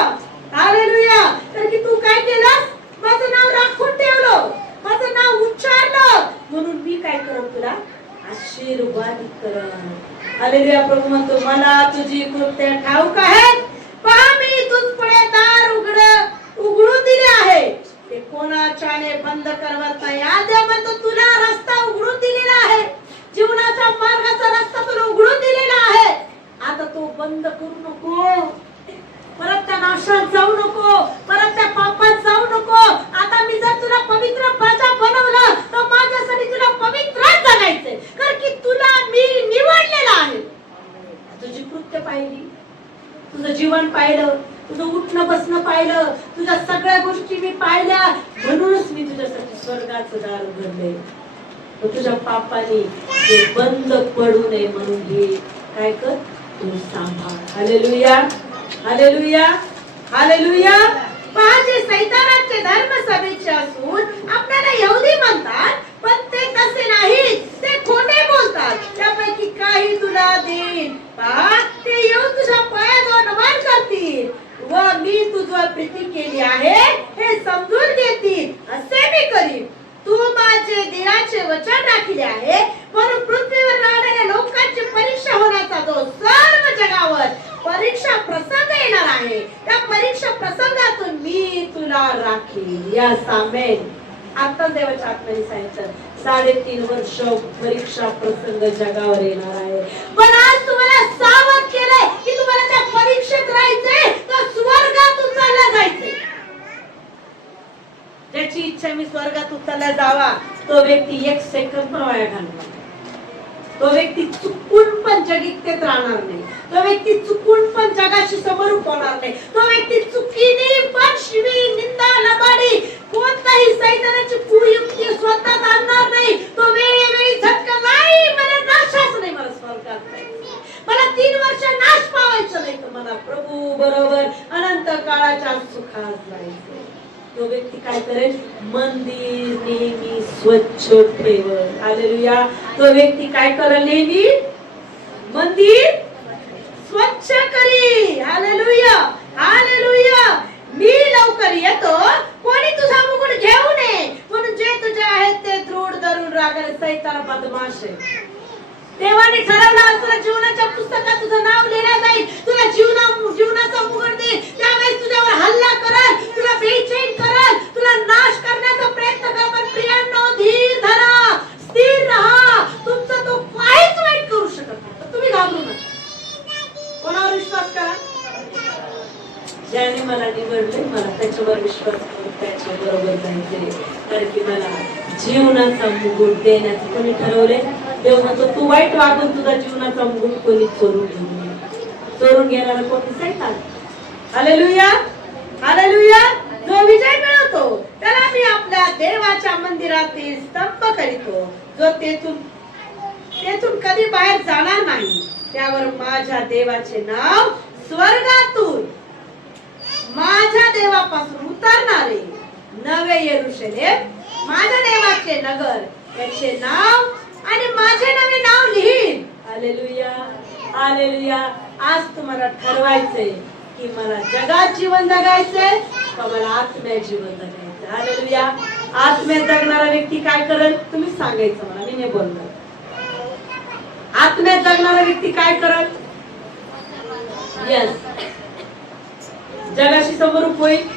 हालेलुया. तर की तू काय केलंस? माझं नाव राखून ठेवलं, माझं नाव उच्चारलं, म्हणून मी काय करत तुला आशीर्वाद करन. हालेलुया. प्रभू म्हणतो, मला तुझी कृत्य ठाऊक आहेत. पहा, मी तुझ पुढे दार उघडू उघडून दिले आहे ते कोणाच्याने बंद करवत नाही. आज देव म्हणतो तुला रस्ता उघडून दिलेला आहे, जीवनाच्या मार्गाचा रस्ता तुला उघडून दिलेला आहे. आता तो बंद करू नको, परत त्या नाशात जाऊ नको, परत त्या पापात जाऊ नको. आता मी जर तुला पवित्र प्रजा बनवलं तर माझ्यासाठी तुला पवित्र जगायचंय, कारण की तुला मी निवडलेला आहे. तुझी कृत्य पाहिली, तुझं जीवन पाहिलं, तुझं उठणं बसणं पाहिलं, तुझ्या सगळ्या गोष्टी मी पाहिल्या, म्हणूनच मी तुझ्यासाठी स्वर्गाचं दार उघडले. तुझ्या पापाने ते बंद पडू नये म्हणून हे काय कर, तू सांभाळ. Hallelujah, hallelujah, hallelujah. पहा, जे सैतानाचे धर्मसभेचे असून आपल्याला यहुदी म्हणतात, पण ते तसे नाहीत, ते खोटे बोलतात. त्यापैकी काही तुला देईन, पहा ते येऊन तुझ्या पायाजवळ नमन करतील व मी तुझ्यावर प्रीती केली आहे हे समजून घेतील, असे मी करीन. तू माझे देवाचे वचन राखले आहे, म्हणून पृथ्वीवर राहणाऱ्या लोकांची परीक्षा होण्याचा जो सर्व जगावर परीक्षा प्रसंग येणार आहे, त्या परीक्षा प्रसंगातून मी तुला राखीन. या आमेन. आता देवाच्या आत्म्याने सांगितलं 3.5 वर्ष परीक्षा प्रसंग जगावर येणार आहे. पण आज तुम्हाला सावध केलंय की तुम्हाला त्या परीक्षेत राहायचंय तर स्वर्गात उचलला जायचंय. ज्याची इच्छा मी स्वर्गात उचलला जावा तो व्यक्ती 1 सेकंद पण वाया घालणार. तो व्यक्ती चुकून पण जगितेत राहणार नाही, तो व्यक्ती चुकून पण जगाशी समरूप होणार नाही, तो व्यक्ती चुकीने पण शिवी निंदा लबाडी कोणताही सैतानाची कुयुक्ती स्वतःत आणणार नाही. तो वेळोवेळी झटका नाही, मला नाशाच नाही, मला स्वर्गात जायचं, मला 3 वर्ष नाश पावायचं नाही, तर मला प्रभू बरोबर अनंत काळाच्या सुखात जायचं. तो व्यक्ती काय करेल, मंदिर नेहमी स्वच्छ ठेवेल. हालेलुया. तो व्यक्ती काय करेल, नेहमी मंदिर स्वच्छ करी. Hallelujah, hallelujah. मी लवकर येतो, कोणी तुझा मुकुट घेऊ नये, म्हणून जे तुझे आहेत ते दृढ धरून रागायला. सैतान बदमाश आहे. देवाने ठरवलं तुला जीवनाच्या पुस्तकात तुझं नाव लिहिलं जाईल, तुला जीवनाचा मुकुट देईल. त्यावेळेस तुझ्यावर हल्ला करल, तुला बेचैन करल, तुला नाश करण्याचा प्रयत्न कर. पण प्रियांनो, धीर धरा, स्थिर राहा. तुमचा तो काहीच वाईट करू शकत नाही. तुम्ही घाबरू नका. कोणावर विश्वास करा, ज्याने मला निवडले, मला त्याच्यावर विश्वास करून त्याच्या बरोबर जायचे. कारण की मला जीवनाचा मुकुट देण्याचं कोणी ठरवले. देव म्हणतो तू वाईट वागून तुझा जीवनाचा मुकुट कोणी चोरून घेऊन, चोरून घेणारा कोणी सैतान. Hallelujah, hallelujah. जो विजय मिळवतो त्याला मी आपल्या देवाच्या मंदिरातील स्तंभ करीतो, जो तेथून कधी बाहेर जाणार नाही. त्यावर माझ्या देवाचे नाव स्वर्गातून माझ्या देवापासून उतरणारे नवे यरूशलेम, माझ्या देवाचे नगर, त्याचे नाव आणि माझे नवे नाव लिहीन. Hallelujah, hallelujah. आज तुम्हाला ठरवायचंय की मला जगात जीवन जगायचंय का मला आत्म्यात जीवन जगायचं. हालेलुया. आत्म्यात जगणारा व्यक्ती काय करेल, तुम्ही सांगायचं मला, मी नाही बोलणार. आत्म्यात जगणारा व्यक्ती काय करेल, यस, जगाशी समरूप होईल,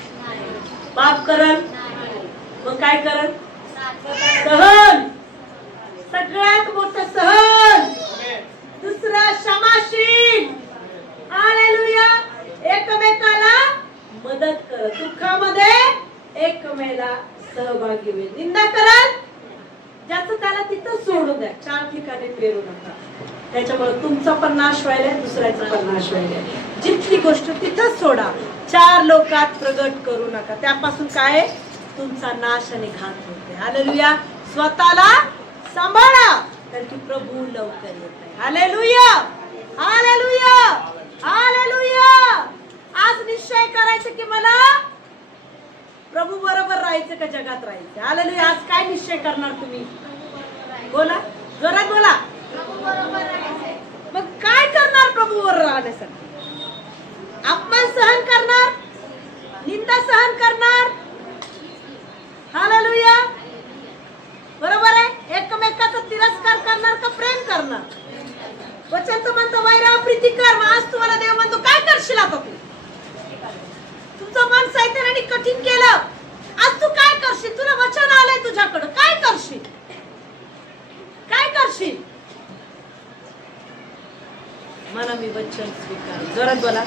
पाप करल, मग काय करल, सहन, सगळ्यात मोठं सहन. दुसरा क्षमाशील. हालेलुया. एकमेकाला मदत करत, दुःखामध्ये एकमेकाला सहभागी होईल. निंदा करल, ज्याचं त्याला तिथं सोडून द्या, 4 ठिकाणी पेरू नका. त्याच्यामुळे तुमचा पण नाश व्हायला, दुसऱ्याचा पण नाश व्हायला. जितकी गोष्ट तिथंच सोडा, 4 लोकात प्रगट करू नका. त्यापासून काय, तुमचा नाश आणि घात होते. हालेलुया. स्वतःला सांभाळा, कारण की प्रभू लवकर येत आहे. Hallelujah, hallelujah, hallelujah. आज निश्चय करायचं की मला प्रभू बरोबर राहायचं का जगात राहायचं. हालेलुया. आज काय निश्चय करणार तुम्ही, बोला, जोरात बोला. मग काय करणार प्रभू बरोबर राहण्यासाठी, अपमान सहन करणार, निंदा सहन करणार. हालेलुया. बरोबर आहे. एकमेकाचा तिरस्कार करणार का प्रेम करणार. वचन तर म्हणतो वैराग प्रीती कर. आज तुम्हाला देव म्हणतो काय करशील आता तू. तुमचं मन सैतानाने त्यांनी कठीण केलं, आज तू काय करशील? तुला वचन आलंय तुझ्याकडं, काय करशील? काय करशील? म्हणा मी वचन स्वीकार. जोरात बोला.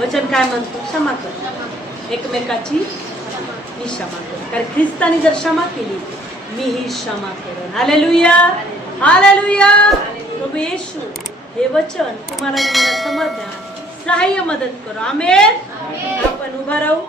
वचन काय म्हणतो? क्षमा कर. एकमेकाची मी क्षमा कर. कारण ख्रिस्तानी जर क्षमा केली, मी ही क्षमा करेन. Hallelujah, hallelujah. प्रभू येशू हे वचन तुम्हाला मला समजण्यास सहाय्य मदत करो. आमेन. आपण उभा राहू.